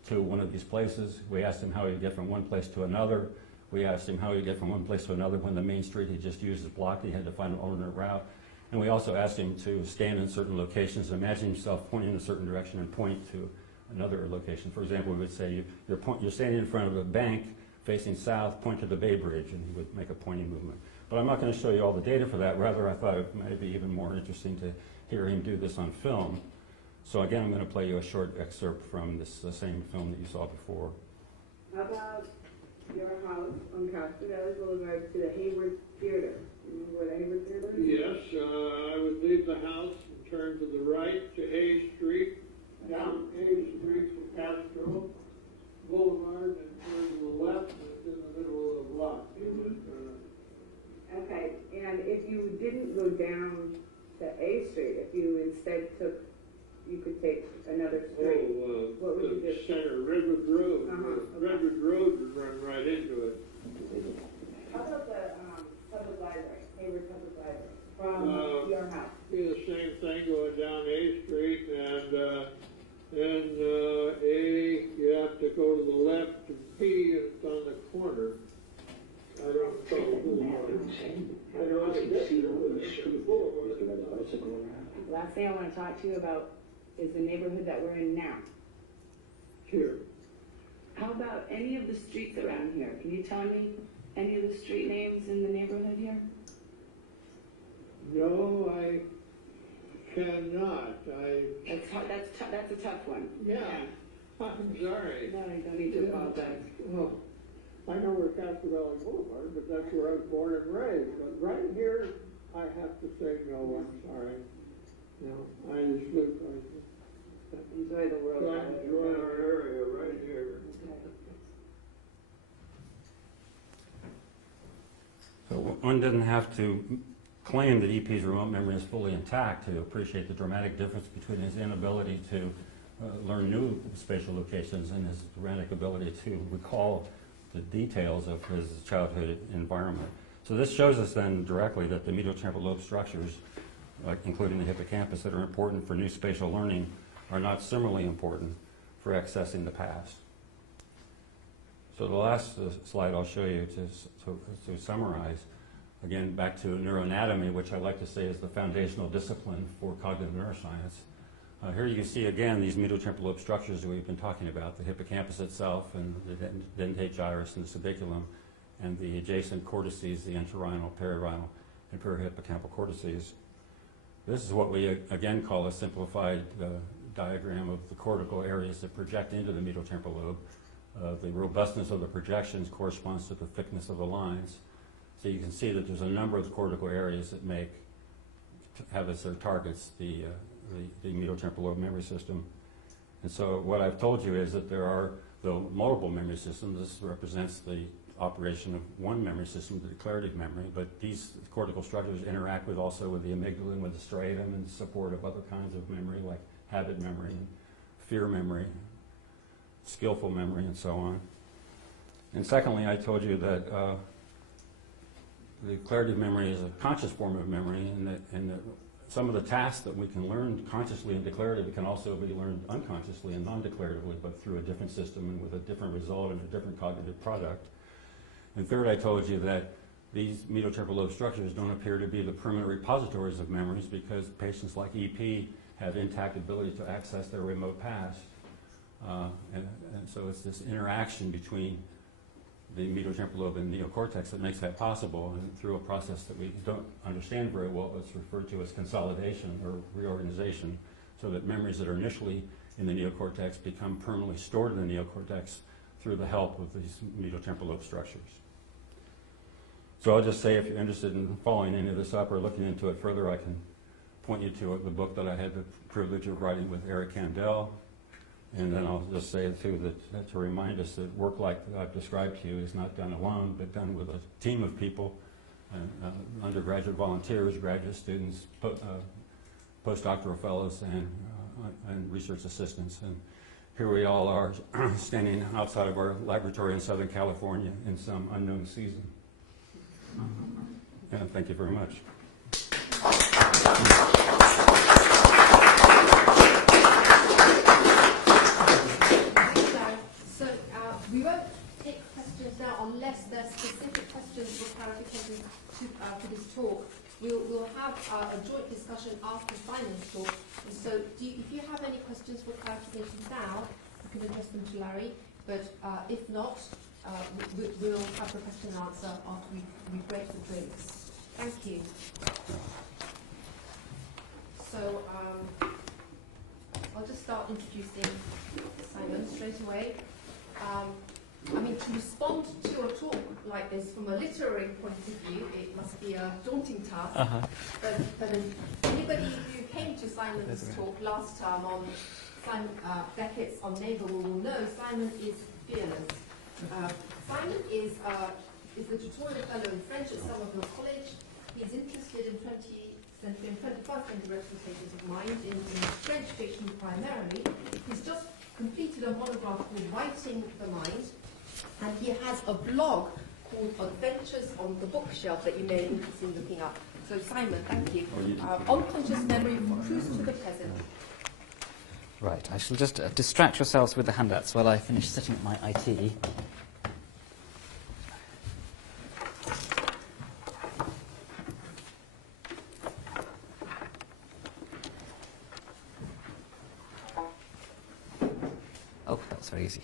to one of these places. We asked him how he would get from one place to another. We asked him how he would get from one place to another when the main street he just used is blocked. He had to find an alternate route. And we also asked him to stand in certain locations and imagine himself pointing in a certain direction and point to another location. For example, we would say, you're standing in front of a bank facing south, point to the Bay Bridge, and he would make a pointing movement. But I'm not going to show you all the data for that. Rather, I thought it might be even more interesting to hear him do this on film. So again, I'm going to play you a short excerpt from this same film that you saw before. How about your house on Castro Valley Boulevard to the Hayward Theater? Remember where the Hayward Theater is? Yes, I would leave the house and turn to the right to A Street, down A Street from Castro Boulevard, and turn to the left, and it's in the middle of the block. Okay, and if you didn't go down to A Street, if you instead you could take another street, what would you do? Center, Redwood Road. Redwood Road would run right into it. How about the public library, Hayward Public Library, from your house? Do the same thing going down A Street, and then you have to go to the left, and P, and it's on the corner. I don't know. The last thing I want to talk to you about is the neighborhood that we're in now. Sure. How about any of the streets around here? Can you tell me any of the street names in the neighborhood here? No, I cannot. That's a tough one. Yeah, I'm sorry. No, you don't need to apologize. Well, I know where Castro Valley Boulevard, but that's where I was born and raised. But right here, I have to say no, I'm sorry. No, I just live right here. Enjoy the world. I enjoy our area right here. So one doesn't have to claim that EP's remote memory is fully intact to appreciate the dramatic difference between his inability to learn new spatial locations and his dramatic ability to recall the details of his childhood environment. So this shows us then directly that the medial temporal lobe structures, including the hippocampus, that are important for new spatial learning are not similarly important for accessing the past. So the last slide I'll show you to summarize, again, back to neuroanatomy, which I like to say is the foundational discipline for cognitive neuroscience. Here you can see again these medial temporal lobe structures that we've been talking about, the hippocampus itself and the dentate gyrus and the subiculum, and the adjacent cortices, the entorhinal, perirhinal, and perihippocampal cortices. This is what we again call a simplified diagram of the cortical areas that project into the medial temporal lobe. The robustness of the projections corresponds to the thickness of the lines. So you can see that there's a number of cortical areas that have as their targets the medial temporal lobe memory system. And so what I've told you is that there are the multiple memory systems. This represents the operation of one memory system, the declarative memory, but these cortical structures interact with also with the amygdala and with the striatum in support of other kinds of memory like habit memory and fear memory, skillful memory, and so on. And secondly, I told you that the declarative memory is a conscious form of memory, and that some of the tasks that we can learn consciously and declaratively can also be learned unconsciously and non-declaratively, but through a different system and with a different result and a different cognitive product. And third, I told you that these medial temporal lobe structures don't appear to be the permanent repositories of memories because patients like EP have intact ability to access their remote past. And so it's this interaction between the medial temporal lobe and neocortex that makes that possible, and through a process that we don't understand very well, it's referred to as consolidation or reorganization, so that memories that are initially in the neocortex become permanently stored in the neocortex through the help of these medial temporal lobe structures. So I'll just say, if you're interested in following any of this up or looking into it further, I can point you to the book that I had the privilege of writing with Eric Kandel. And then I'll just say, too, that to remind us that work like that I've described to you is not done alone, but done with a team of people, undergraduate volunteers, graduate students, postdoctoral fellows, and research assistants. And here we all are standing outside of our laboratory in Southern California in some unknown season. And thank you very much. We won't take questions now unless there are specific questions or clarifications to this talk. We'll have a joint discussion after Simon's talk. And so if you have any questions for clarifications now, you can address them to Larry. But if not, we'll have the question and answer after we break the drinks. Thank you. So I'll just start introducing Simon straight away. I mean, to respond to a talk like this from a literary point of view, it must be a daunting task. But anybody who came to Simon's talk last time on Beckett's on Neighbour will know Simon is fearless. Simon is the tutorial fellow in French at Somerville College. He's interested in 20th century and 21st century representations of mind in French fiction primarily. He's just completed a monograph called Writing the Mind, and he has a blog called Adventures on the Bookshelf that you may be interested in looking up. So Simon, thank you. Unconscious memory for cruise to the present. Right, I shall just distract yourselves with the handouts while I finish setting up my IT. Oh, that was very easy.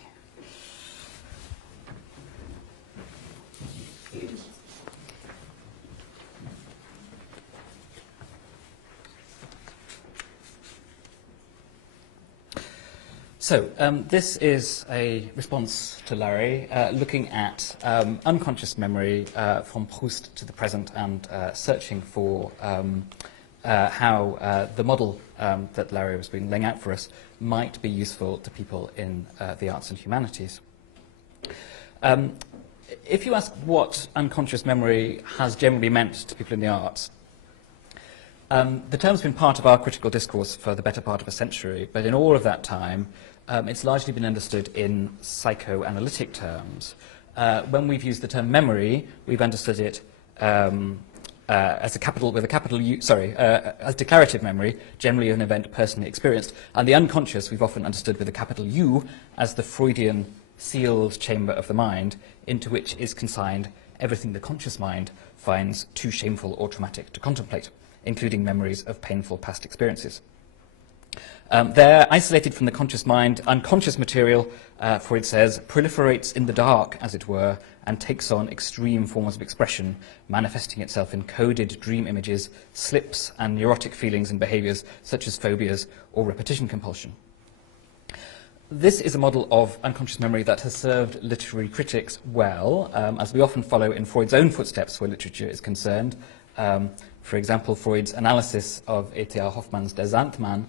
So this is a response to Larry, looking at unconscious memory from Proust to the present and searching for how the model that Larry has been laying out for us might be useful to people in the arts and humanities. If you ask what unconscious memory has generally meant to people in the arts, the term's been part of our critical discourse for the better part of a century, but in all of that time, it's largely been understood in psychoanalytic terms. When we've used the term memory, we've understood it as a capital with a capital U, as declarative memory, generally an event personally experienced, and the unconscious we've often understood with a capital U as the Freudian sealed chamber of the mind, into which is consigned everything the conscious mind finds too shameful or traumatic to contemplate, including memories of painful past experiences. They're isolated from the conscious mind. Unconscious material, Freud says, proliferates in the dark, as it were, and takes on extreme forms of expression, manifesting itself in coded dream images, slips, and neurotic feelings and behaviors, such as phobias or repetition compulsion. This is a model of unconscious memory that has served literary critics well, as we often follow in Freud's own footsteps where literature is concerned. For example, Freud's analysis of E.T.A. Hoffmann's Der Sandmann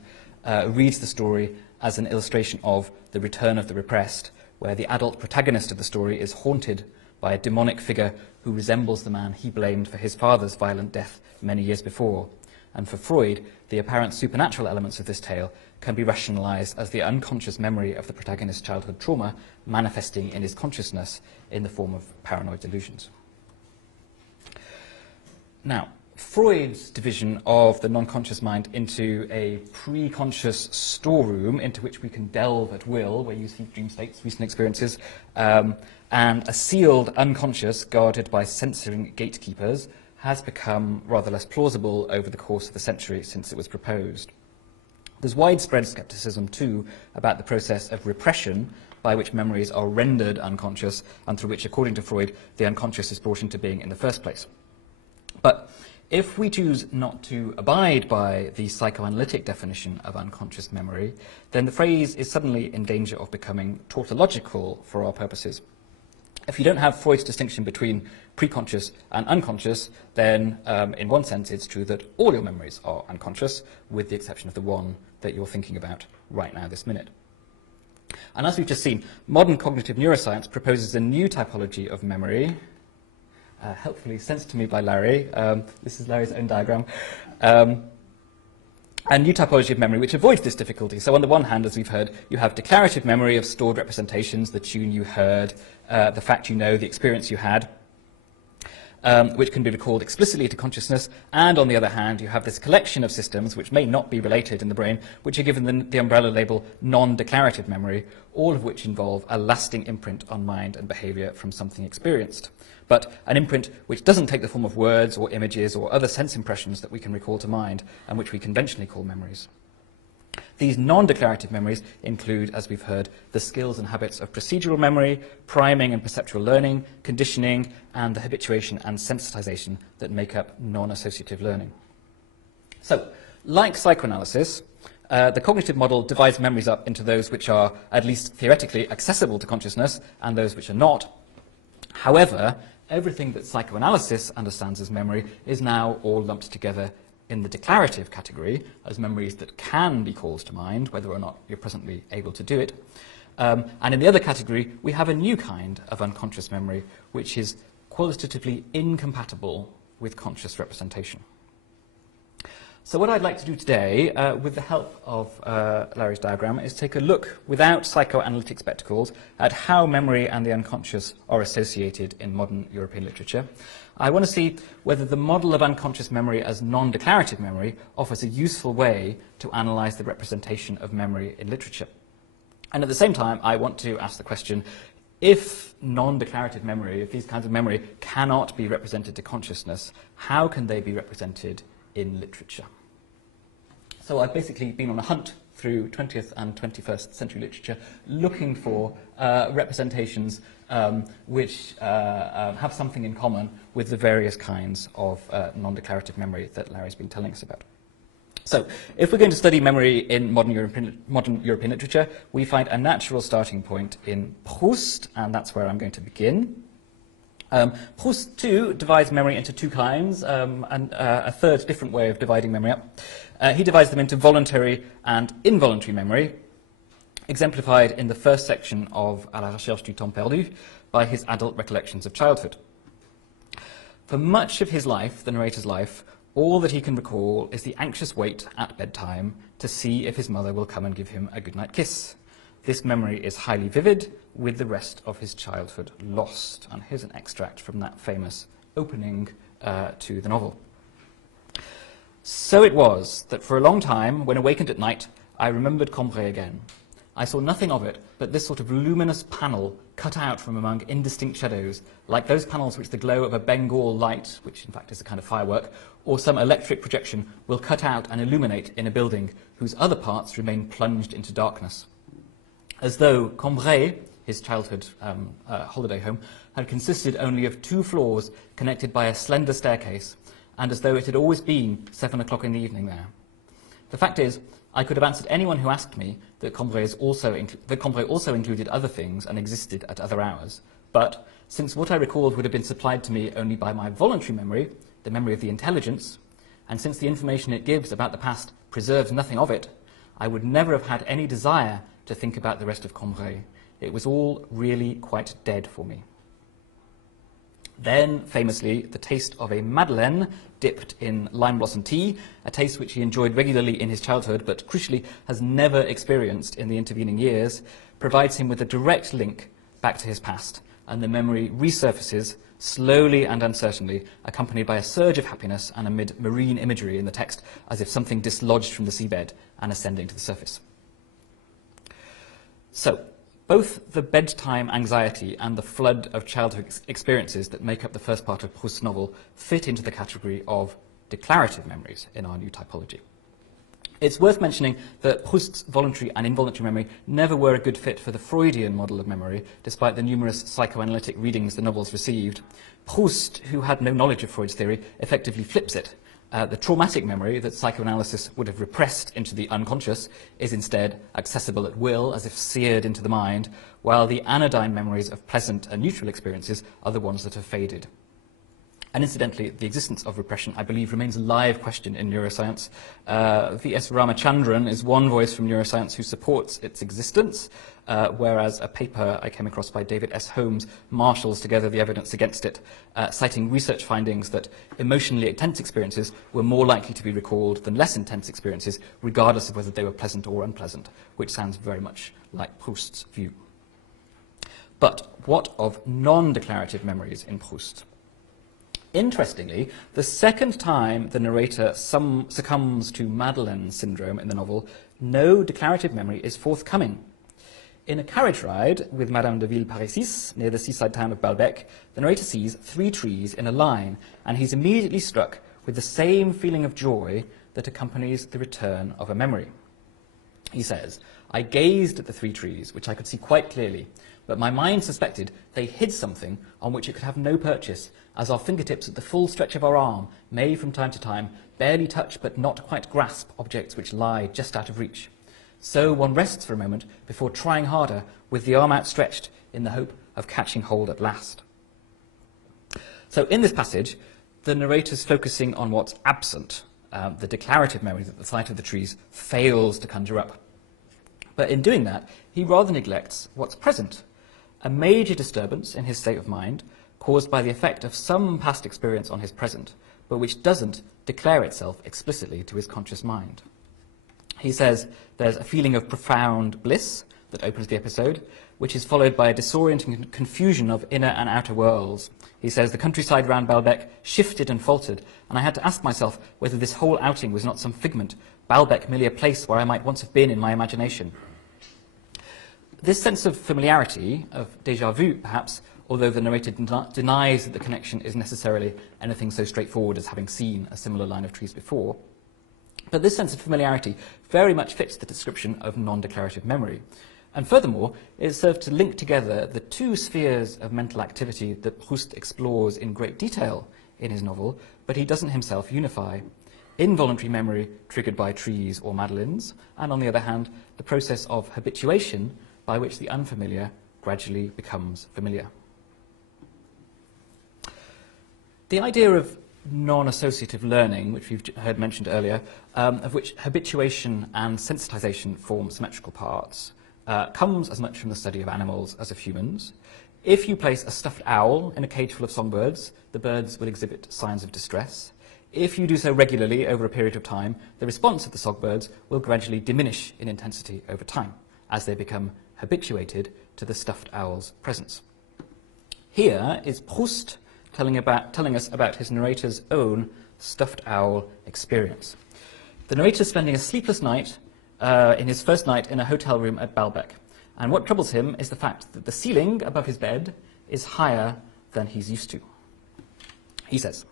reads the story as an illustration of the return of the repressed, where the adult protagonist of the story is haunted by a demonic figure who resembles the man he blamed for his father's violent death many years before. And for Freud, the apparent supernatural elements of this tale can be rationalized as the unconscious memory of the protagonist's childhood trauma manifesting in his consciousness in the form of paranoid delusions. Now, Freud's division of the non-conscious mind into a pre-conscious storeroom into which we can delve at will, where you see dream states, recent experiences, and a sealed unconscious guarded by censoring gatekeepers, has become rather less plausible over the course of the century since it was proposed. There's widespread skepticism, too, about the process of repression by which memories are rendered unconscious and through which, according to Freud, the unconscious is brought into being in the first place. But if we choose not to abide by the psychoanalytic definition of unconscious memory, then the phrase is suddenly in danger of becoming tautological for our purposes. If you don't have Freud's distinction between preconscious and unconscious, then in one sense it's true that all your memories are unconscious, with the exception of the one that you're thinking about right now this minute. And as we've just seen, modern cognitive neuroscience proposes a new typology of memory, helpfully sent to me by Larry. This is Larry's own diagram. A new typology of memory which avoids this difficulty. So on the one hand, as we've heard, you have declarative memory of stored representations, the tune you heard, the fact you know, the experience you had, which can be recalled explicitly to consciousness. And on the other hand, you have this collection of systems which may not be related in the brain, which are given the umbrella label non-declarative memory, all of which involve a lasting imprint on mind and behavior from something experienced. But an imprint which doesn't take the form of words or images or other sense impressions that we can recall to mind and which we conventionally call memories. These non-declarative memories include, as we've heard, the skills and habits of procedural memory, priming and perceptual learning, conditioning, and the habituation and sensitization that make up non-associative learning. So, like psychoanalysis, the cognitive model divides memories up into those which are at least theoretically accessible to consciousness and those which are not. However, everything that psychoanalysis understands as memory is now all lumped together in the declarative category as memories that can be called to mind, whether or not you're presently able to do it. And in the other category, we have a new kind of unconscious memory, which is qualitatively incompatible with conscious representation. So what I'd like to do today, with the help of Larry's diagram, is take a look, without psychoanalytic spectacles, at how memory and the unconscious are associated in modern European literature. I want to see whether the model of unconscious memory as non-declarative memory offers a useful way to analyze the representation of memory in literature. And at the same time, I want to ask the question, if non-declarative memory, if these kinds of memory cannot be represented to consciousness, how can they be represented in literature? So I've basically been on a hunt through 20th and 21st century literature looking for representations which have something in common with the various kinds of non-declarative memory that Larry's been telling us about. So if we're going to study memory in modern European literature, we find a natural starting point in Proust, and that's where I'm going to begin. Proust, too, divides memory into two kinds, and a third different way of dividing memory up. He divides them into voluntary and involuntary memory, exemplified in the first section of À la recherche du temps perdu by his adult recollections of childhood. For much of his life, the narrator's life, all that he can recall is the anxious wait at bedtime to see if his mother will come and give him a goodnight kiss. This memory is highly vivid, with the rest of his childhood lost. And here's an extract from that famous opening to the novel. So it was that for a long time, when awakened at night, I remembered Cambrai again. I saw nothing of it but this sort of luminous panel cut out from among indistinct shadows, like those panels which the glow of a Bengal light, which in fact is a kind of firework, or some electric projection will cut out and illuminate in a building whose other parts remain plunged into darkness. As though Cambrai, his childhood holiday home, had consisted only of 2 floors connected by a slender staircase, and as though it had always been 7 o'clock in the evening there. The fact is, I could have answered anyone who asked me that Cambrai also included other things and existed at other hours, but since what I recalled would have been supplied to me only by my voluntary memory, the memory of the intelligence, and since the information it gives about the past preserves nothing of it, I would never have had any desire to think about the rest of Cambrai. It was all really quite dead for me. Then, famously, the taste of a madeleine dipped in lime blossom tea, a taste which he enjoyed regularly in his childhood but crucially has never experienced in the intervening years, provides him with a direct link back to his past, and the memory resurfaces slowly and uncertainly, accompanied by a surge of happiness and amid marine imagery in the text, as if something dislodged from the seabed and ascending to the surface. So, both the bedtime anxiety and the flood of childhood experiences that make up the first part of Proust's novel fit into the category of declarative memories in our new typology. It's worth mentioning that Proust's voluntary and involuntary memory never were a good fit for the Freudian model of memory, despite the numerous psychoanalytic readings the novels received. Proust, who had no knowledge of Freud's theory, effectively flips it. The traumatic memory that psychoanalysis would have repressed into the unconscious is instead accessible at will, as if seared into the mind, while the anodyne memories of pleasant and neutral experiences are the ones that have faded. And incidentally, the existence of repression, I believe, remains a live question in neuroscience. V.S. Ramachandran is one voice from neuroscience who supports its existence, whereas a paper I came across by David S. Holmes marshals together the evidence against it, citing research findings that emotionally intense experiences were more likely to be recalled than less intense experiences, regardless of whether they were pleasant or unpleasant, which sounds very much like Proust's view. But what of non-declarative memories in Proust? Interestingly, the second time the narrator succumbs to Madeleine syndrome in the novel, no declarative memory is forthcoming. In a carriage ride with Madame de Villeparisis near the seaside town of Balbec, the narrator sees 3 trees in a line, and he's immediately struck with the same feeling of joy that accompanies the return of a memory. He says, "I gazed at the 3 trees, which I could see quite clearly, but my mind suspected they hid something on which it could have no purchase, as our fingertips at the full stretch of our arm may from time to time barely touch but not quite grasp objects which lie just out of reach. So one rests for a moment before trying harder with the arm outstretched in the hope of catching hold at last." So in this passage, the narrator's focusing on what's absent, the declarative memory that the sight of the trees fails to conjure up. But in doing that, he rather neglects what's present, a major disturbance in his state of mind caused by the effect of some past experience on his present, but which doesn't declare itself explicitly to his conscious mind. He says there's a feeling of profound bliss that opens the episode, which is followed by a disorienting confusion of inner and outer worlds. He says the countryside round Balbec shifted and faltered, and I had to ask myself whether this whole outing was not some figment, Balbec merely a place where I might once have been in my imagination. This sense of familiarity, of déjà vu perhaps, although the narrator denies that the connection is necessarily anything so straightforward as having seen a similar line of trees before, but this sense of familiarity very much fits the description of non-declarative memory. And furthermore, it serves to link together the 2 spheres of mental activity that Proust explores in great detail in his novel, but he doesn't himself unify. Involuntary memory triggered by trees or madeleines, and on the other hand, the process of habituation by which the unfamiliar gradually becomes familiar. The idea of non-associative learning, which we've heard mentioned earlier, of which habituation and sensitization form symmetrical parts, comes as much from the study of animals as of humans. If you place a stuffed owl in a cage full of songbirds, the birds will exhibit signs of distress. If you do so regularly over a period of time, the response of the songbirds will gradually diminish in intensity over time, as they become habituated to the stuffed owl's presence. Here is Proust telling us about his narrator's own stuffed owl experience. The narrator is spending a sleepless night in his first night in a hotel room at Baalbek. And what troubles him is the fact that the ceiling above his bed is higher than he's used to. He says,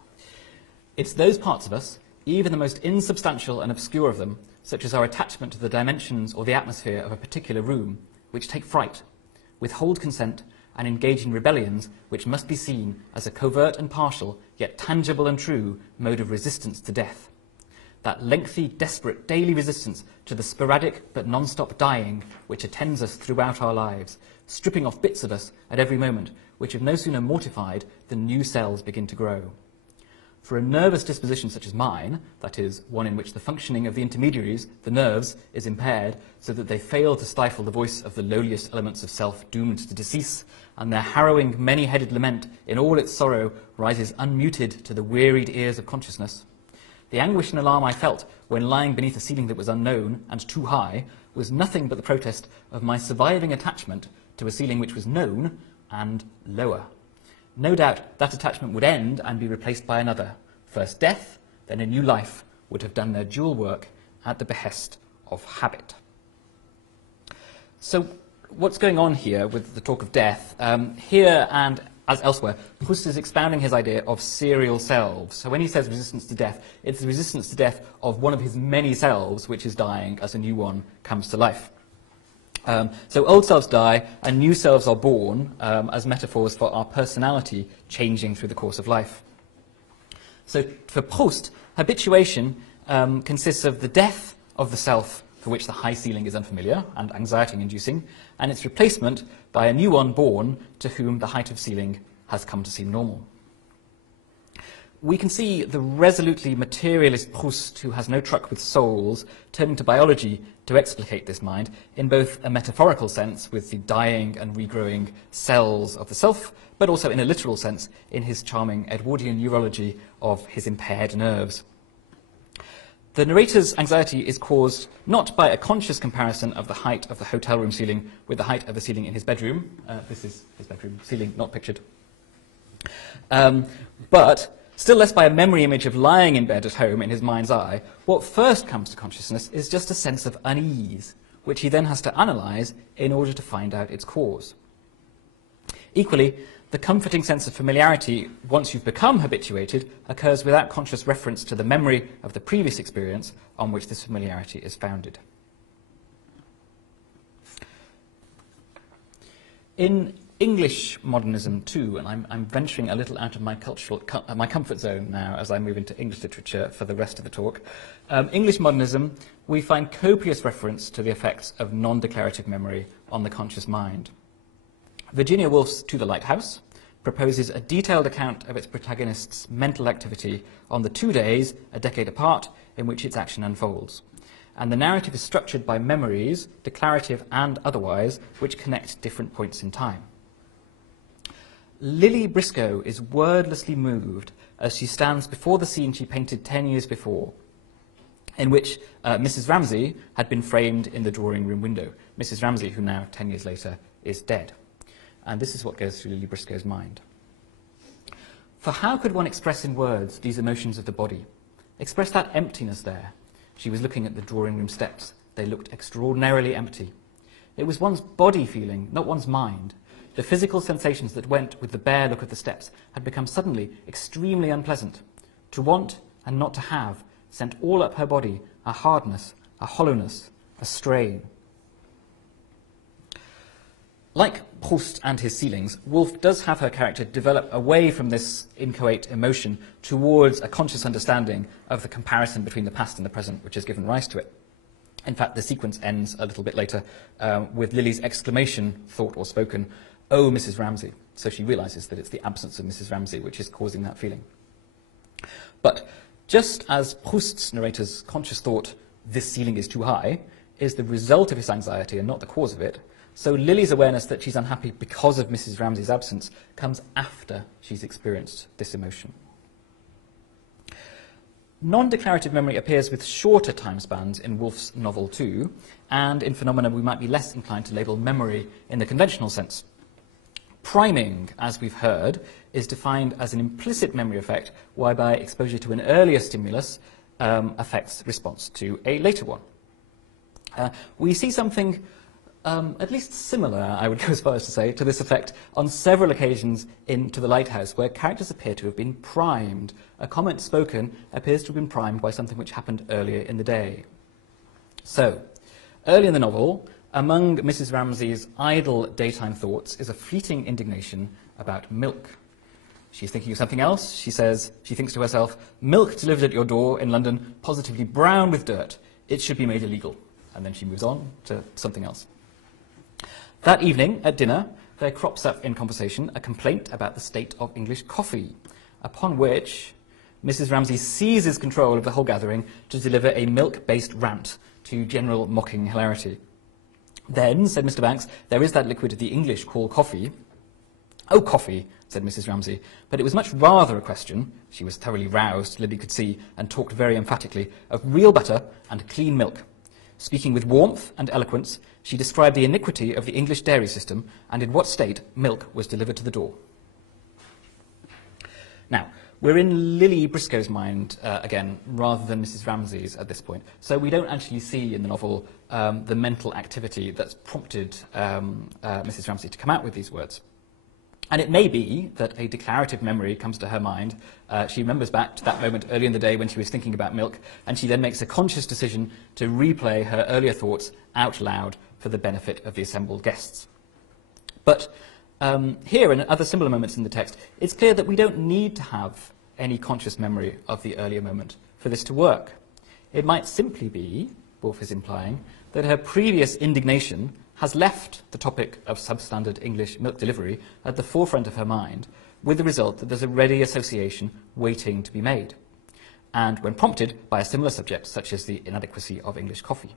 "It's those parts of us, even the most insubstantial and obscure of them, such as our attachment to the dimensions or the atmosphere of a particular room, which take fright, withhold consent, and engage in rebellions which must be seen as a covert and partial, yet tangible and true, mode of resistance to death. That lengthy, desperate, daily resistance to the sporadic but non-stop dying which attends us throughout our lives, stripping off bits of us at every moment, which have no sooner mortified than new cells begin to grow. For a nervous disposition such as mine, that is, one in which the functioning of the intermediaries, the nerves, is impaired, so that they fail to stifle the voice of the lowliest elements of self doomed to decease, and their harrowing, many-headed lament in all its sorrow rises unmuted to the wearied ears of consciousness. The anguish and alarm I felt when lying beneath a ceiling that was unknown and too high was nothing but the protest of my surviving attachment to a ceiling which was known and lower. No doubt that attachment would end and be replaced by another. First death, then a new life would have done their dual work at the behest of habit." So what's going on here with the talk of death? Here and as elsewhere, Proust is expounding his idea of serial selves. So when he says resistance to death, it's the resistance to death of one of his many selves which is dying as a new one comes to life. So old selves die and new selves are born as metaphors for our personality changing through the course of life. So for Proust, habituation consists of the death of the self for which the high ceiling is unfamiliar and anxiety-inducing, and its replacement by a new one born to whom the height of ceiling has come to seem normal. We can see the resolutely materialist Proust, who has no truck with souls, turning to biology to explicate this mind, in both a metaphorical sense with the dying and regrowing cells of the self, but also in a literal sense in his charming Edwardian neurology of his impaired nerves. The narrator's anxiety is caused not by a conscious comparison of the height of the hotel room ceiling with the height of the ceiling in his bedroom. This is his bedroom ceiling, not pictured. But still less by a memory image of lying in bed at home in his mind's eye. What first comes to consciousness is just a sense of unease, which he then has to analyse in order to find out its cause. Equally, the comforting sense of familiarity, once you've become habituated, occurs without conscious reference to the memory of the previous experience on which this familiarity is founded. In English modernism too, and I'm venturing a little out of my my comfort zone now as I move into English literature for the rest of the talk. English modernism, we find copious reference to the effects of non-declarative memory on the conscious mind. Virginia Woolf's To the Lighthouse proposes a detailed account of its protagonist's mental activity on the 2 days, a decade apart, in which its action unfolds. And the narrative is structured by memories, declarative and otherwise, which connect different points in time. Lily Briscoe is wordlessly moved as she stands before the scene she painted 10 years before, in which Mrs. Ramsay had been framed in the drawing room window. Mrs. Ramsay, who now, 10 years later, is dead. And this is what goes through Lily Briscoe's mind. For how could one express in words these emotions of the body? Express that emptiness there. She was looking at the drawing room steps. They looked extraordinarily empty. It was one's body feeling, not one's mind. The physical sensations that went with the bare look of the steps had become suddenly extremely unpleasant. To want and not to have sent all up her body a hardness, a hollowness, a strain. Like Proust and his ceilings, Woolf does have her character develop away from this inchoate emotion towards a conscious understanding of the comparison between the past and the present, which has given rise to it. In fact, the sequence ends a little bit later with Lily's exclamation, thought or spoken, "Oh, Mrs. Ramsay." So she realises that it's the absence of Mrs. Ramsay which is causing that feeling. But just as Proust's narrator's conscious thought, "this ceiling is too high," is the result of his anxiety and not the cause of it, so Lily's awareness that she's unhappy because of Mrs. Ramsay's absence comes after she's experienced this emotion. Non-declarative memory appears with shorter time spans in Woolf's novel too, and in phenomena we might be less inclined to label memory in the conventional sense. Priming, as we've heard, is defined as an implicit memory effect, whereby exposure to an earlier stimulus affects response to a later one. We see something at least similar, I would go as far as to say, to this effect on several occasions in To the Lighthouse, where characters appear to have been primed. A comment spoken appears to have been primed by something which happened earlier in the day. So, early in the novel, among Mrs. Ramsay's idle daytime thoughts is a fleeting indignation about milk. She's thinking of something else. She thinks to herself, milk delivered at your door in London, positively brown with dirt. It should be made illegal. And then she moves on to something else. That evening, at dinner, there crops up in conversation a complaint about the state of English coffee, upon which Mrs. Ramsay seizes control of the whole gathering to deliver a milk-based rant to general mocking hilarity. Then, said Mr. Banks, there is that liquid the English call coffee. Oh, coffee, said Mrs. Ramsay, but it was much rather a question, she was thoroughly roused, Libby could see, and talked very emphatically, of real butter and clean milk. Speaking with warmth and eloquence, she described the iniquity of the English dairy system and in what state milk was delivered to the door. Now, we're in Lily Briscoe's mind again, rather than Mrs. Ramsay's at this point. So we don't actually see in the novel the mental activity that's prompted Mrs. Ramsay to come out with these words. And it may be that a declarative memory comes to her mind. She remembers back to that moment early in the day when she was thinking about milk, and she then makes a conscious decision to replay her earlier thoughts out loud for the benefit of the assembled guests. But here and at other similar moments in the text, it's clear that we don't need to have any conscious memory of the earlier moment for this to work. It might simply be, Woolf is implying, that her previous indignation has left the topic of substandard English milk delivery at the forefront of her mind, with the result that there's a ready association waiting to be made, and when prompted by a similar subject, such as the inadequacy of English coffee.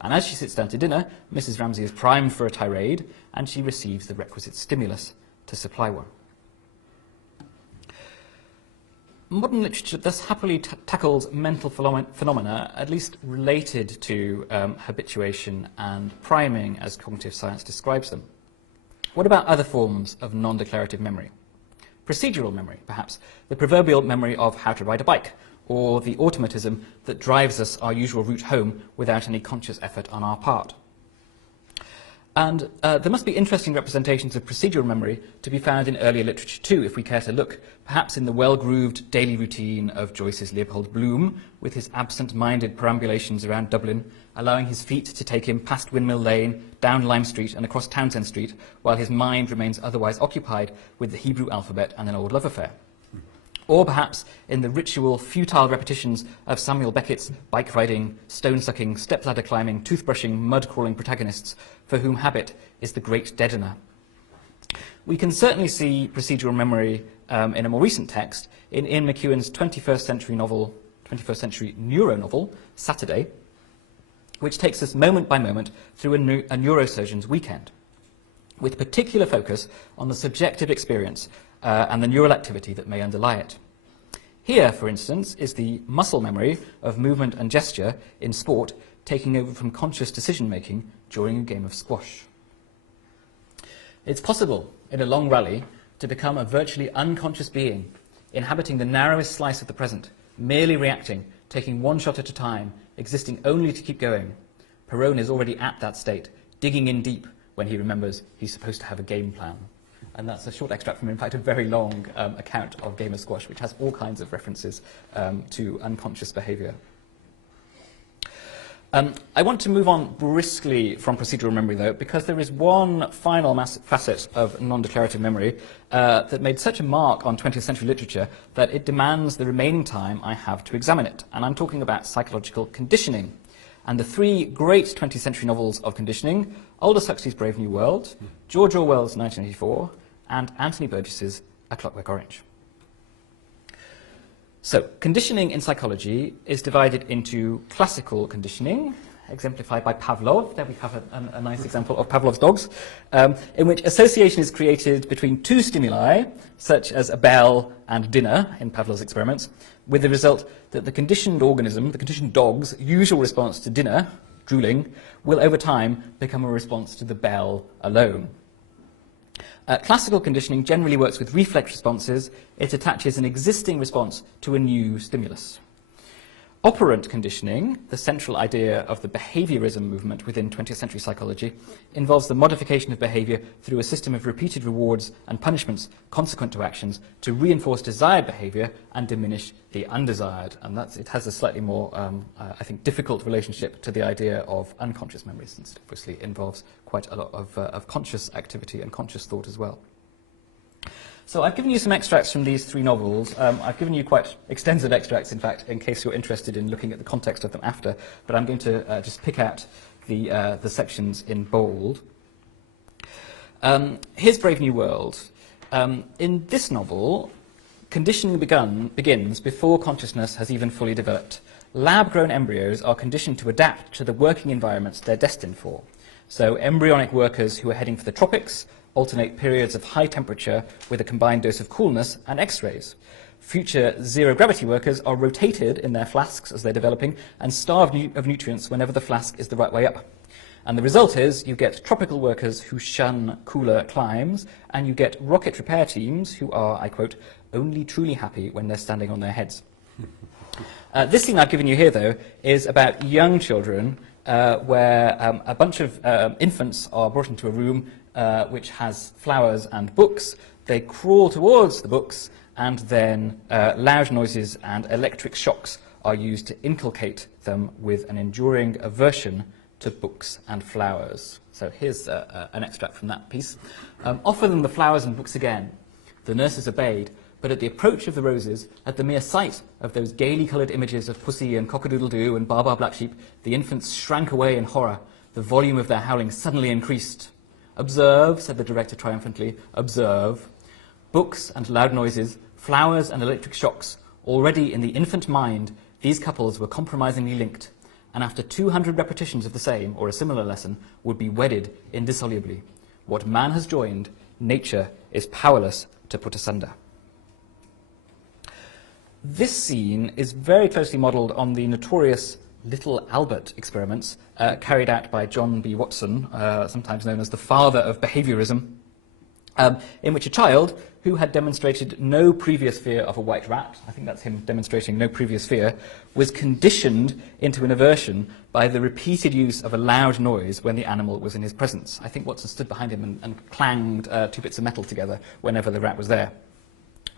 And as she sits down to dinner, Mrs. Ramsay is primed for a tirade, and she receives the requisite stimulus to supply one. Modern literature thus happily tackles mental phenomena, at least related to habituation and priming, as cognitive science describes them. What about other forms of non-declarative memory? Procedural memory, perhaps, the proverbial memory of how to ride a bike, or the automatism that drives us our usual route home without any conscious effort on our part. And there must be interesting representations of procedural memory to be found in earlier literature too, if we care to look, perhaps in the well-grooved daily routine of Joyce's Leopold Bloom, with his absent-minded perambulations around Dublin, allowing his feet to take him past Windmill Lane, down Lime Street and across Townsend Street, while his mind remains otherwise occupied with the Hebrew alphabet and an old love affair. Or perhaps in the ritual, futile repetitions of Samuel Beckett's bike-riding, stone-sucking, step-ladder climbing, toothbrushing, mud-crawling protagonists, for whom habit is the great deadener. We can certainly see procedural memory in a more recent text, in Ian McEwan's 21st century neuro-novel, Saturday, which takes us moment by moment through a neurosurgeon's weekend, with particular focus on the subjective experience and the neural activity that may underlie it. Here, for instance, is the muscle memory of movement and gesture in sport taking over from conscious decision-making during a game of squash. It's possible, in a long rally, to become a virtually unconscious being, inhabiting the narrowest slice of the present, merely reacting, taking one shot at a time, existing only to keep going. Perone is already at that state, digging in deep when he remembers he's supposed to have a game plan. And that's a short extract from, in fact, a very long account of game of squash, which has all kinds of references to unconscious behaviour. I want to move on briskly from procedural memory, though, because there is one final facet of non-declarative memory that made such a mark on 20th century literature that it demands the remaining time I have to examine it. And I'm talking about psychological conditioning. And the three great 20th century novels of conditioning, Aldous Huxley's Brave New World, George Orwell's 1984, and Anthony Burgess's A Clockwork Orange. So, conditioning in psychology is divided into classical conditioning, exemplified by Pavlov. There we have a nice example of Pavlov's dogs, in which association is created between two stimuli, such as a bell and dinner in Pavlov's experiments, with the result that the conditioned organism, the conditioned dog's usual response to dinner, drooling, will over time become a response to the bell alone. Classical conditioning generally works with reflex responses. It attaches an existing response to a new stimulus. Operant conditioning, the central idea of the behaviorism movement within 20th century psychology, involves the modification of behavior through a system of repeated rewards and punishments consequent to actions to reinforce desired behavior and diminish the undesired. And it has a slightly more, I think, difficult relationship to the idea of unconscious memory, since it obviously involves quite a lot of conscious activity and conscious thought as well. So I've given you some extracts from these three novels. I've given you quite extensive extracts, in fact, in case you're interested in looking at the context of them after, but I'm going to just pick out the sections in bold. Here's Brave New World. In this novel, conditioning begins before consciousness has even fully developed. Lab-grown embryos are conditioned to adapt to the working environments they're destined for. So embryonic workers who are heading for the tropics alternate periods of high temperature with a combined dose of coolness and X-rays. Future zero-gravity workers are rotated in their flasks as they're developing and starved of nutrients whenever the flask is the right way up. And the result is you get tropical workers who shun cooler climes, and you get rocket repair teams who are, I quote, only truly happy when they're standing on their heads. This scene I've given you here, though, is about young children where a bunch of infants are brought into a room which has flowers and books. They crawl towards the books, and then loud noises and electric shocks are used to inculcate them with an enduring aversion to books and flowers. So here's an extract from that piece. Offer them the flowers and books again. The nurses obeyed, but at the approach of the roses, at the mere sight of those gaily coloured images of Pussy and Cock-a-doodle-doo and Baa Baa Black Sheep, the infants shrank away in horror. The volume of their howling suddenly increased. Observe, said the director triumphantly, observe. Books and loud noises, flowers and electric shocks. Already in the infant mind, these couples were compromisingly linked, and after 200 repetitions of the same, or a similar lesson, would be wedded indissolubly. What man has joined, nature is powerless to put asunder. This scene is very closely modelled on the notorious Little Albert experiments carried out by John B. Watson, sometimes known as the father of behaviorism, in which a child who had demonstrated no previous fear of a white rat, I think that's him demonstrating no previous fear, was conditioned into an aversion by the repeated use of a loud noise when the animal was in his presence. I think Watson stood behind him and clanged two bits of metal together whenever the rat was there.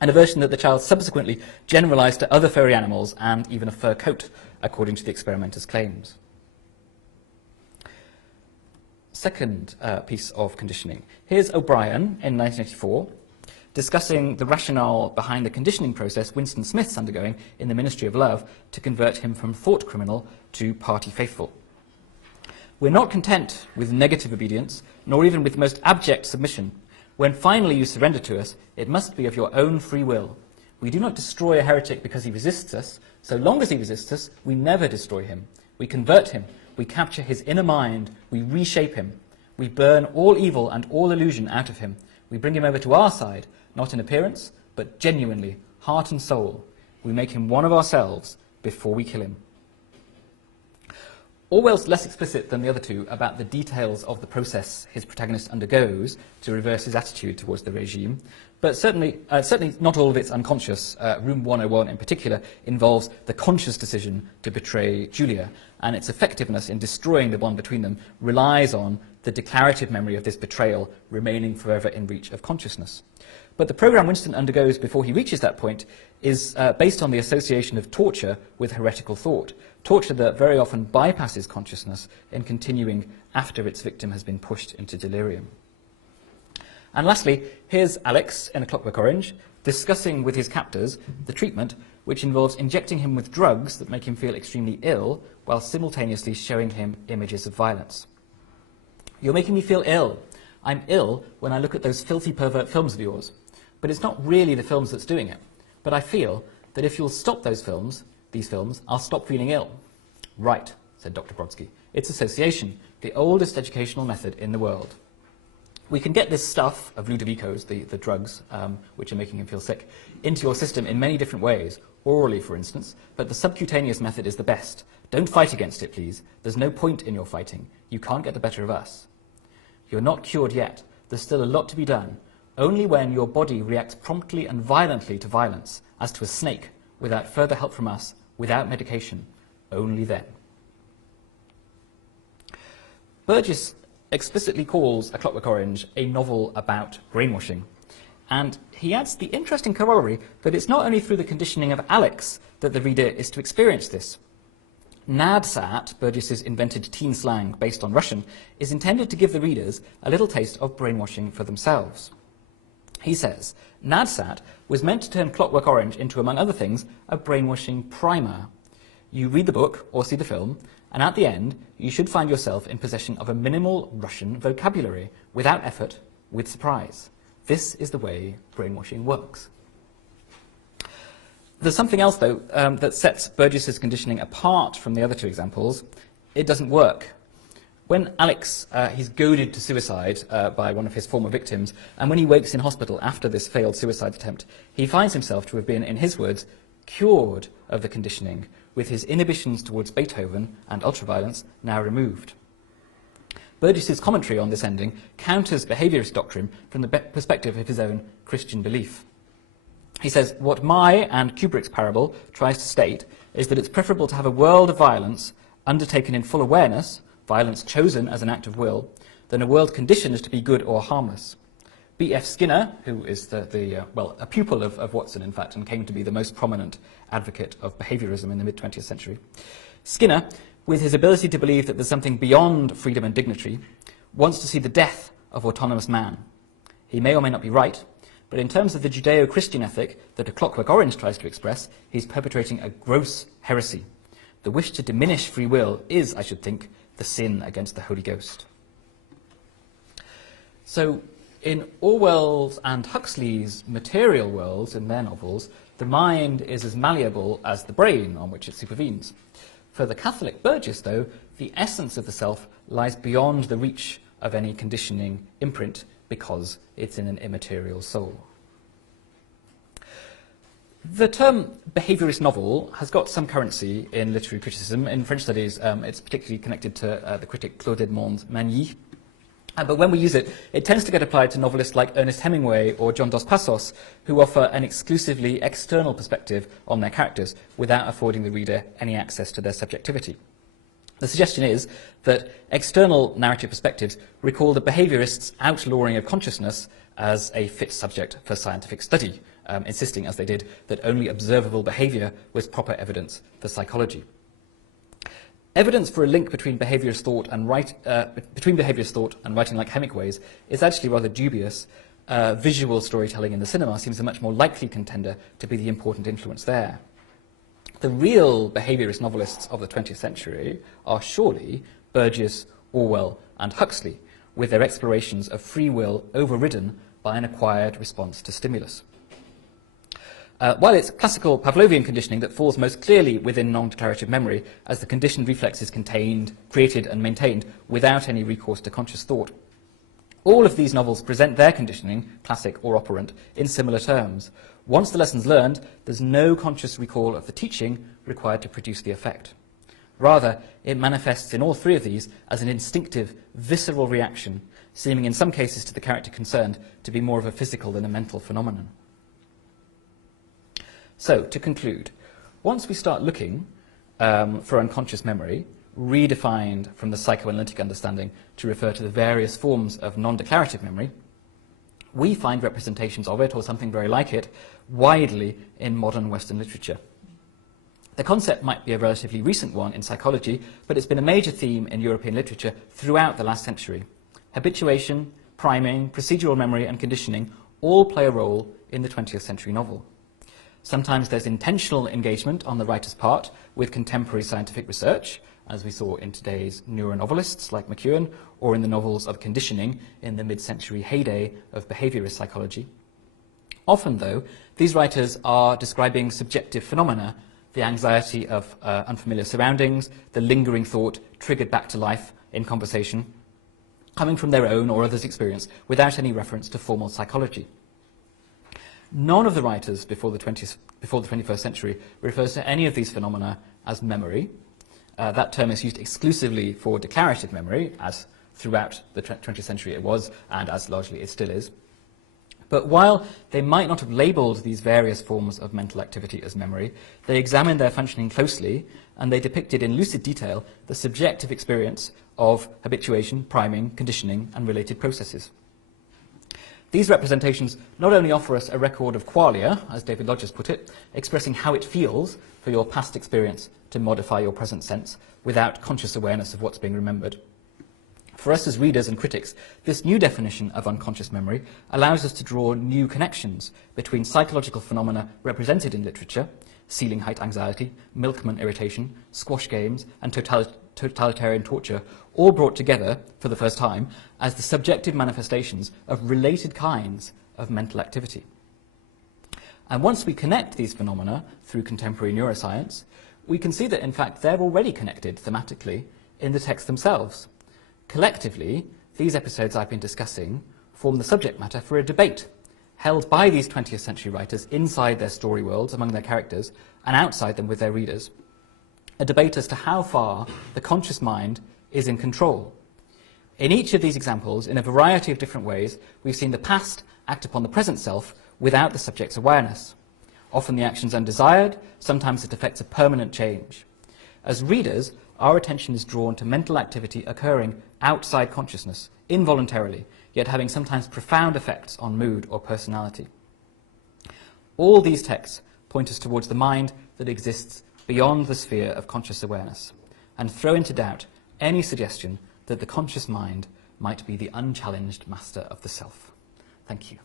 An aversion that the child subsequently generalized to other furry animals and even a fur coat, according to the experimenter's claims. Second piece of conditioning. Here's O'Brien in 1984 discussing the rationale behind the conditioning process Winston Smith's undergoing in the Ministry of Love to convert him from thought criminal to party faithful. We're not content with negative obedience, nor even with most abject submission. When finally you surrender to us, it must be of your own free will. We do not destroy a heretic because he resists us. So long as he resists us, we never destroy him. We convert him. We capture his inner mind. We reshape him. We burn all evil and all illusion out of him. We bring him over to our side, not in appearance, but genuinely, heart and soul. We make him one of ourselves before we kill him. Orwell's less explicit than the other two about the details of the process his protagonist undergoes to reverse his attitude towards the regime, but certainly not all of it's unconscious. Room 101 in particular involves the conscious decision to betray Julia, and its effectiveness in destroying the bond between them relies on the declarative memory of this betrayal remaining forever in reach of consciousness. But the program Winston undergoes before he reaches that point is based on the association of torture with heretical thought, torture that very often bypasses consciousness in continuing after its victim has been pushed into delirium. And lastly, here's Alex in A Clockwork Orange discussing with his captors the treatment which involves injecting him with drugs that make him feel extremely ill while simultaneously showing him images of violence. You're making me feel ill. I'm ill when I look at those filthy pervert films of yours. But it's not really the films that's doing it. But I feel that if you'll stop these films, I'll stop feeling ill. Right, said Dr. Brodsky. It's association, the oldest educational method in the world. We can get this stuff of Ludovicos, the drugs, which are making him feel sick, into your system in many different ways, orally, for instance, but the subcutaneous method is the best. Don't fight against it, please. There's no point in your fighting. You can't get the better of us. You're not cured yet. There's still a lot to be done. only when your body reacts promptly and violently to violence, as to a snake, without further help from us, without medication, only then. Burgess explicitly calls A Clockwork Orange a novel about brainwashing. And he adds the interesting corollary that it's not only through the conditioning of Alex that the reader is to experience this. Nadsat, Burgess's invented teen slang based on Russian, is intended to give the readers a little taste of brainwashing for themselves. He says, Nadsat was meant to turn Clockwork Orange into, among other things, a brainwashing primer. You read the book or see the film, and at the end, you should find yourself in possession of a minimal Russian vocabulary, without effort, with surprise. This is the way brainwashing works. There's something else, though, that sets Burgess's conditioning apart from the other two examples. It doesn't work. When Alex, he's goaded to suicide by one of his former victims, and when he wakes in hospital after this failed suicide attempt, he finds himself to have been, in his words, cured of the conditioning, with his inhibitions towards Beethoven and ultraviolence now removed. Burgess's commentary on this ending counters behaviourist doctrine from the perspective of his own Christian belief. He says, what my and Kubrick's parable tries to state is that it's preferable to have a world of violence undertaken in full awareness, violence chosen as an act of will, than a world conditioned to be good or harmless. B.F. Skinner, who is a pupil of Watson, in fact, and came to be the most prominent advocate of behaviourism in the mid-20th century. Skinner, with his ability to believe that there's something beyond freedom and dignity, wants to see the death of autonomous man. He may or may not be right, but in terms of the Judeo-Christian ethic that A Clockwork Orange tries to express, he's perpetrating a gross heresy. The wish to diminish free will is, I should think, the sin against the Holy Ghost. So, in Orwell's and Huxley's material worlds in their novels, the mind is as malleable as the brain on which it supervenes. For the Catholic Burgess, though, the essence of the self lies beyond the reach of any conditioning imprint because it's in an immaterial soul. The term behaviourist novel has got some currency in literary criticism. In French studies, it's particularly connected to the critic Claude Edmond Magny. But when we use it, it tends to get applied to novelists like Ernest Hemingway or John Dos Passos, who offer an exclusively external perspective on their characters without affording the reader any access to their subjectivity. The suggestion is that external narrative perspectives recall the behaviourists' outlawing of consciousness as a fit subject for scientific study, insisting, as they did, that only observable behaviour was proper evidence for psychology. Evidence for a link between behaviourist thought and writing like Hemingway's is actually rather dubious. Visual storytelling in the cinema seems a much more likely contender to be the important influence there. The real behaviourist novelists of the 20th century are surely Burgess, Orwell and Huxley, with their explorations of free will overridden by an acquired response to stimulus. While it's classical Pavlovian conditioning that falls most clearly within non-declarative memory, as the conditioned reflex is contained, created and maintained without any recourse to conscious thought, all of these novels present their conditioning, classic or operant, in similar terms. Once the lesson's learned, there's no conscious recall of the teaching required to produce the effect. Rather, it manifests in all three of these as an instinctive, visceral reaction, seeming in some cases to the character concerned to be more of a physical than a mental phenomenon. So, to conclude, once we start looking for unconscious memory, redefined from the psychoanalytic understanding to refer to the various forms of non-declarative memory, we find representations of it, or something very like it, widely in modern Western literature. The concept might be a relatively recent one in psychology, but it's been a major theme in European literature throughout the last century. Habituation, priming, procedural memory and conditioning all play a role in the 20th century novel. Sometimes there's intentional engagement on the writer's part with contemporary scientific research, as we saw in today's neuronovelists like McEwan, or in the novels of conditioning in the mid-century heyday of behaviourist psychology. Often, though, these writers are describing subjective phenomena, the anxiety of unfamiliar surroundings, the lingering thought triggered back to life in conversation, coming from their own or others' experience without any reference to formal psychology. None of the writers before the 21st century refers to any of these phenomena as memory. That term is used exclusively for declarative memory, as throughout the 20th century it was, and as largely it still is. But while they might not have labelled these various forms of mental activity as memory, they examined their functioning closely, and they depicted in lucid detail the subjective experience of habituation, priming, conditioning, and related processes. These representations not only offer us a record of qualia, as David Lodge put it, expressing how it feels for your past experience to modify your present sense without conscious awareness of what's being remembered. For us as readers and critics, this new definition of unconscious memory allows us to draw new connections between psychological phenomena represented in literature, ceiling height anxiety, milkman irritation, squash games, and totalitarian torture, all brought together for the first time as the subjective manifestations of related kinds of mental activity. And once we connect these phenomena through contemporary neuroscience, we can see that in fact they're already connected thematically in the texts themselves. Collectively, these episodes I've been discussing form the subject matter for a debate held by these 20th century writers inside their story worlds among their characters and outside them with their readers. A debate as to how far the conscious mind is in control. In each of these examples, in a variety of different ways, we've seen the past act upon the present self without the subject's awareness. Often the action's undesired, sometimes it affects a permanent change. As readers, our attention is drawn to mental activity occurring outside consciousness, involuntarily, yet having sometimes profound effects on mood or personality. All these texts point us towards the mind that exists beyond the sphere of conscious awareness, and throw into doubt any suggestion that the conscious mind might be the unchallenged master of the self. Thank you.